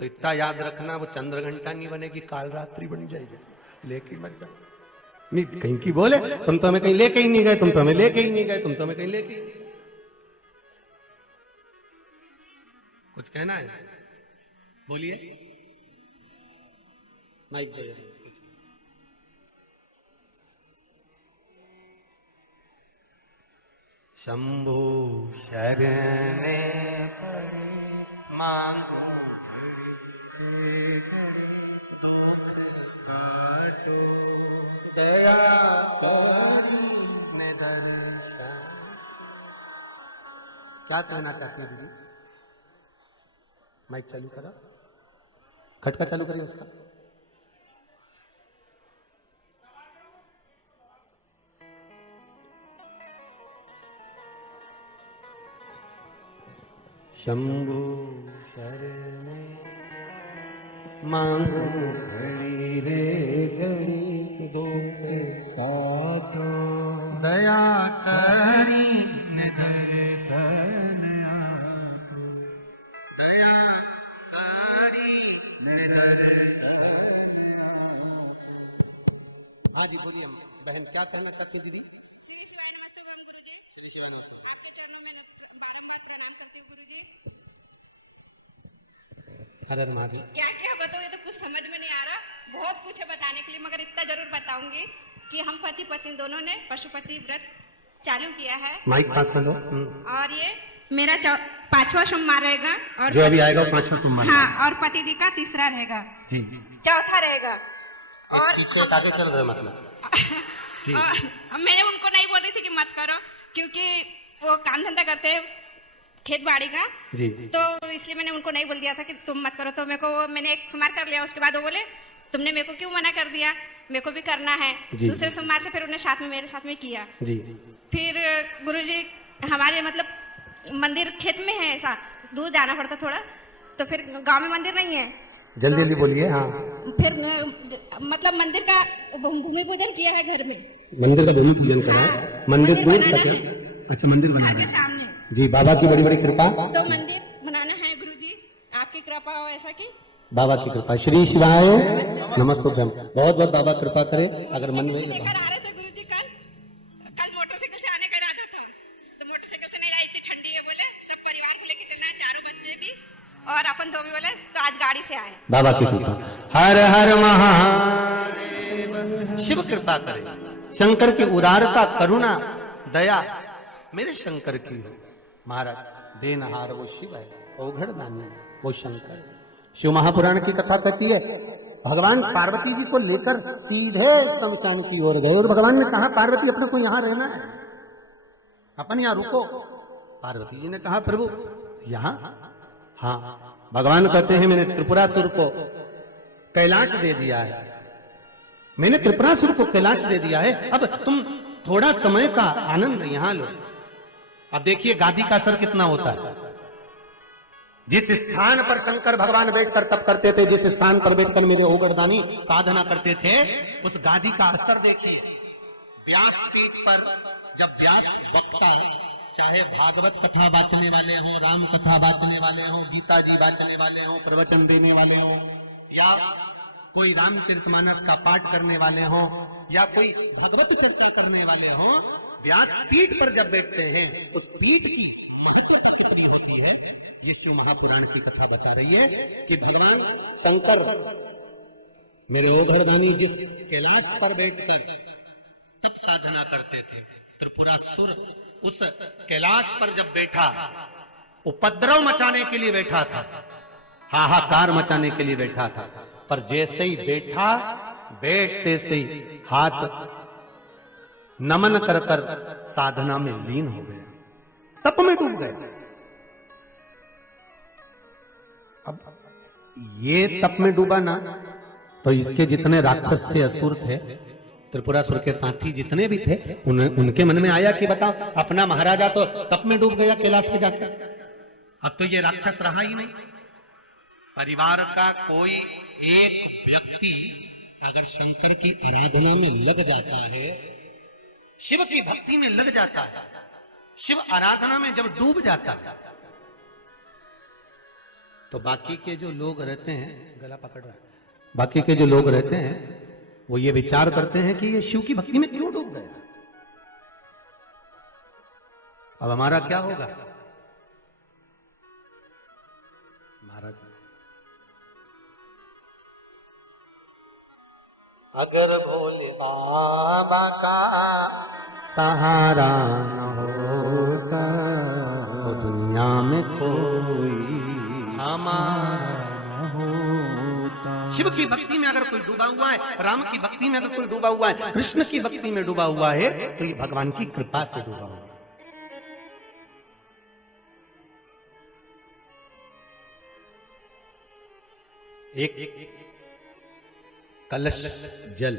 तो इतना याद रखना, वो चंद्र घंटा नहीं बनेगी, काल रात्रि बन जाएगी, लेके मत जा। नहीं कहीं की बोले तुम तो हमें कहीं लेके ही नहीं गए, तुम तो हमें लेके ही नहीं गए, तुम तो हमें कहीं लेके ही नहीं गए। कुछ कहना है बोलिए, माइक दे। शंभु शरणे पड़े मांगो दुख काटो, दया निदर्शन। क्या कहना चाहते हैं दीदी? माइक चालू करो, खटका चालू करिए उसका। शंभु शरणे मांगो घड़ी रे घड़ी दुख काटो, दया करी निदर्शन आपो, दया करी निदर्शन। हाँ जी बोलिए बहन, क्या कहना चाहती हैं दीदी? श्री शिवाय नमस्ते ओम गुरुजी। श्री शिवाय नमस्ते। आपके चरणों में बारंबार प्रणाम करती हूँ गुरुजी। हर हर महादेव। क्या क्या बताओ, ये तो कुछ समझ में नहीं आ रहा, बहुत कुछ है बताने के लिए, मगर इतना जरूर बताऊंगी कि हम पति पत्नी दोनों ने पशुपति व्रत चालू किया है। माइक पास में दो। और ये मेरा 5वां सोमवार रहेगा, और जो अभी आएगा वो 5वां सोमवार। हाँ, और पति जी का 3रा रहेगा जी, चौथा रहेगा। और पीछे एक आगे चल रहे मतलब जी। और मैंने उनको नहीं बोल रही थी कि मत करो, क्योंकि वो काम धंधा करते हैं खेत बाड़ी का जी। तो इसलिए मैंने उनको नहीं बोल दिया था कि तुम मत करो। तो मेरे को मैंने एक सोमवार कर लिया, उसके बाद वो बोले तुमने मेरे को क्यों मना कर दिया, मेरे को भी करना है। दूसरे सोमवार से फिर उन्हें साथ में मेरे साथ में किया जी। फिर गुरुजी हमारे मतलब मंदिर खेत में है, ऐसा दूर जाना पड़ता थोड़ा, तो फिर गांव में मंदिर नहीं है। जल्दी जल्दी बोलिए। हाँ, फिर मतलब मंदिर का भूमि पूजन किया है घर में। मंदिर का भूमि पूजन करना है। हाँ, मंदिर दूर बनाना तक है। है। अच्छा, मंदिर बनाना आगे है सामने जी। बाबा की बड़ी बड़ी कृपा। तो मंदिर बनाना है गुरुजी, आपकी कृपा हो ऐसा कि बाबा की कृपा। श्री शिवाय नमस्तुभ्यम। बहुत बहुत बाबा कृपा करे। अगर मन में लेकर आ रहे थे गुरुजी, कल मोटरसाइकिल से आने का इरादा था, तो मोटरसाइकिल से नहीं आई, इतनी ठंडी है, बोले सब परिवार को लेके चलना है, चारों बच्चे भी और अपन दो भी, बोले तो आज गाड़ी से आए। बाबा की कृपा। हर हर महादेव। शिव कृपा करे, शंकर की उदारता करुणा दया मेरे शंकर की हो। महाराज देनहार वो शिव है, औघड़ दानी वो शंकर है। शिव महापुराण की कथा कहती है भगवान पार्वती जी को लेकर सीधे शमशान की ओर गए और भगवान ने कहा पार्वती अपने को यहां रहना है, अपन यहां रुको। पार्वती जी ने कहा प्रभु यहां? हाँ। भगवान कहते हैं मैंने त्रिपुरासुर को कैलाश दे दिया है, मैंने त्रिपुरासुर को कैलाश दे दिया है, अब तुम थोड़ा समय का आनंद यहां लो। अब देखिए गादी का असर कितना होता है। जिस स्थान पर शंकर भगवान बैठकर तप करते थे, जिस स्थान पर बैठकर मेरे ओगड़दानी साधना करते थे, उस गादी का असर देखिए। व्यासपीठ पर जब व्यास बकता है, चाहे भागवत कथा वाचने वाले हो, राम कथा वाचने वाले हो, गीता जी वाचने वाले हो, प्रवचन देने वाले हो, या कोई रामचरितमानस का पाठ करने वाले हो, या कोई भगवत चर्चा करने वाले हो, व्यास पीठ पर जब बैठते हैं उस पीठ की महत्वता होती है। ये शिव महापुराण की कथा बता रही है कि भगवान शंकर मेरे ओघड़दानी जिस कैलाश पर बैठकर तप साधना करते थे, त्रिपुरासुर उस कैलाश पर जब बैठा, उपद्रव मचाने के लिए बैठा था, हाहाकार मचाने के लिए बैठा था, पर जैसे ही बैठा, बैठते से ही हाथ नमन कर कर साधना में लीन हो गया, तप में डूब गया। अब ये तप में डूबा ना, तो इसके जितने राक्षस थे, असुर थे, त्रिपुरासुर के साथी जितने भी थे, उनके मन में आया कि बताओ अपना महाराजा तो तप में डूब गया कैलाश पे जाकर, अब तो ये राक्षस रहा ही नहीं। परिवार का कोई एक व्यक्ति अगर शंकर की आराधना में लग जाता है, शिव की भक्ति में लग जाता है, शिव आराधना में जब डूब जाता है, तो बाकी के जो लोग रहते हैं, गला पकड़ रहा है, बाकी के जो लोग रहते हैं वो ये विचार करते हैं कि ये शिव की भक्ति में क्यों डूब गया। अब हमारा क्या होगा महाराज? अगर भोले बाबा का सहारा न होता तो दुनिया में कोई हमारा न होता। शिव की भक्ति में अगर कोई डूबा हुआ है, राम की भक्ति में अगर कोई डूबा हुआ है, कृष्ण की भक्ति में डूबा हुआ है, तो ये भगवान की कृपा से डूबा हुआ है। एक कलश जल,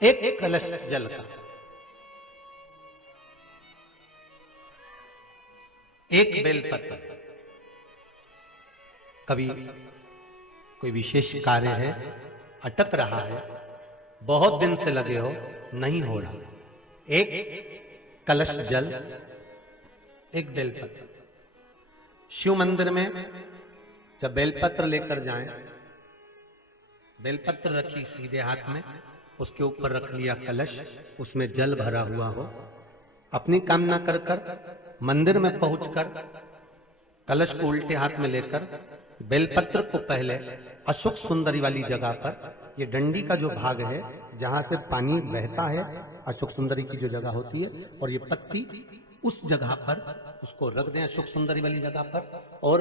एक कलश जल का एक बेलपत्र, कभी कोई विशेष कार्य है, अटक रहा है, बहुत दिन से लगे हो, नहीं हो रहा, एक कलश जल, एक बेलपत्र। शिव मंदिर में जब बेलपत्र लेकर जाएं, बेलपत्र रखी सीधे हाथ में, उसके ऊपर रख लिया कलश, उसमें जल भरा हुआ हो, अपनी कामना कर कर मंदिर में पहुंचकर कलश को उल्टे हाथ में लेकर बेलपत्र को पहले अशोक सुंदरी वाली जगह पर, ये डंडी का जो भाग है जहां से पानी बहता है, अशोक सुंदरी की जो जगह होती है, और ये पत्ती उस जगह पर उसको रख दें, अशोक सुंदरी वाली जगह पर, और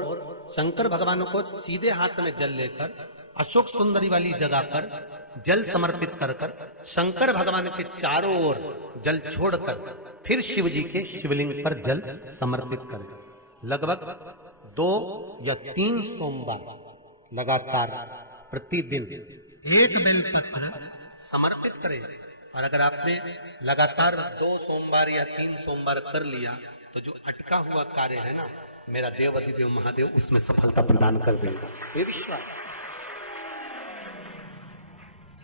शंकर भगवान को सीधे हाथ में जल लेकर अशोक सुंदरी वाली जगह पर जल समर्पित कर कर शंकर भगवान के चारों ओर जल छोड़कर फिर शिव जी के शिवलिंग पर जल समर्पित करें। लगभग 2 या 3 सोमवार लगातार प्रतिदिन एक बेलपत्र समर्पित करें। और अगर आपने लगातार 2 सोमवार या 3 सोमवार कर लिया तो जो अटका हुआ कार्य है ना, मेरा देव अधिदेव महादेव उसमें सफलता प्रदान कर देगा, ये विश्वास।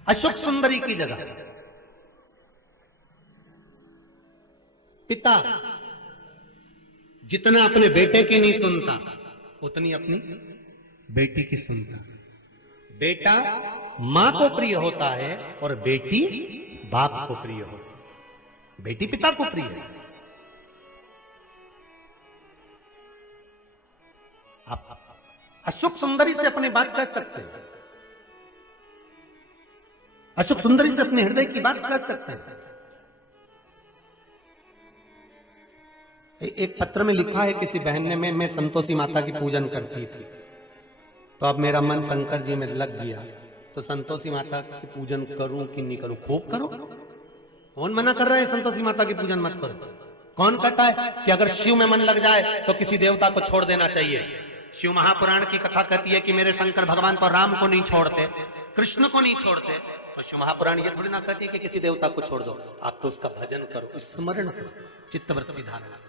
अशोक सुंदरी की जगह पिता जितना अपने बेटे की नहीं सुनता उतनी अपनी बेटी की सुनता। बेटा मां को प्रिय होता है और बेटी बाप को प्रिय होती है, बेटी पिता को प्रिय है। आप अशोक सुंदरी से अपनी बात कर सकते हैं, अशोक सुंदरी से अपने हृदय की बात कर सकते हैं। एक पत्र में लिखा है किसी बहन ने, मैं संतोषी माता की पूजन करती थी, तो अब मेरा मन शंकर जी में लग गया, तो संतोषी माता की पूजन करूं कि नहीं करूं? खूब करो। कौन मना कर रहा है संतोषी माता की पूजन मत करो? कौन कहता है कि अगर शिव में मन लग जाए तो किसी देवता को छोड़ देना चाहिए? शिव महापुराण की कथा कहती है कि मेरे शंकर भगवान तो राम को नहीं छोड़ते, कृष्ण को नहीं छोड़ते, तो शिव महापुराण ये थोड़ी ना कहती है कि किसी देवता को छोड़ दो। आप तो उसका भजन करो, स्मरण करो, चित्तवृत्ति धारण।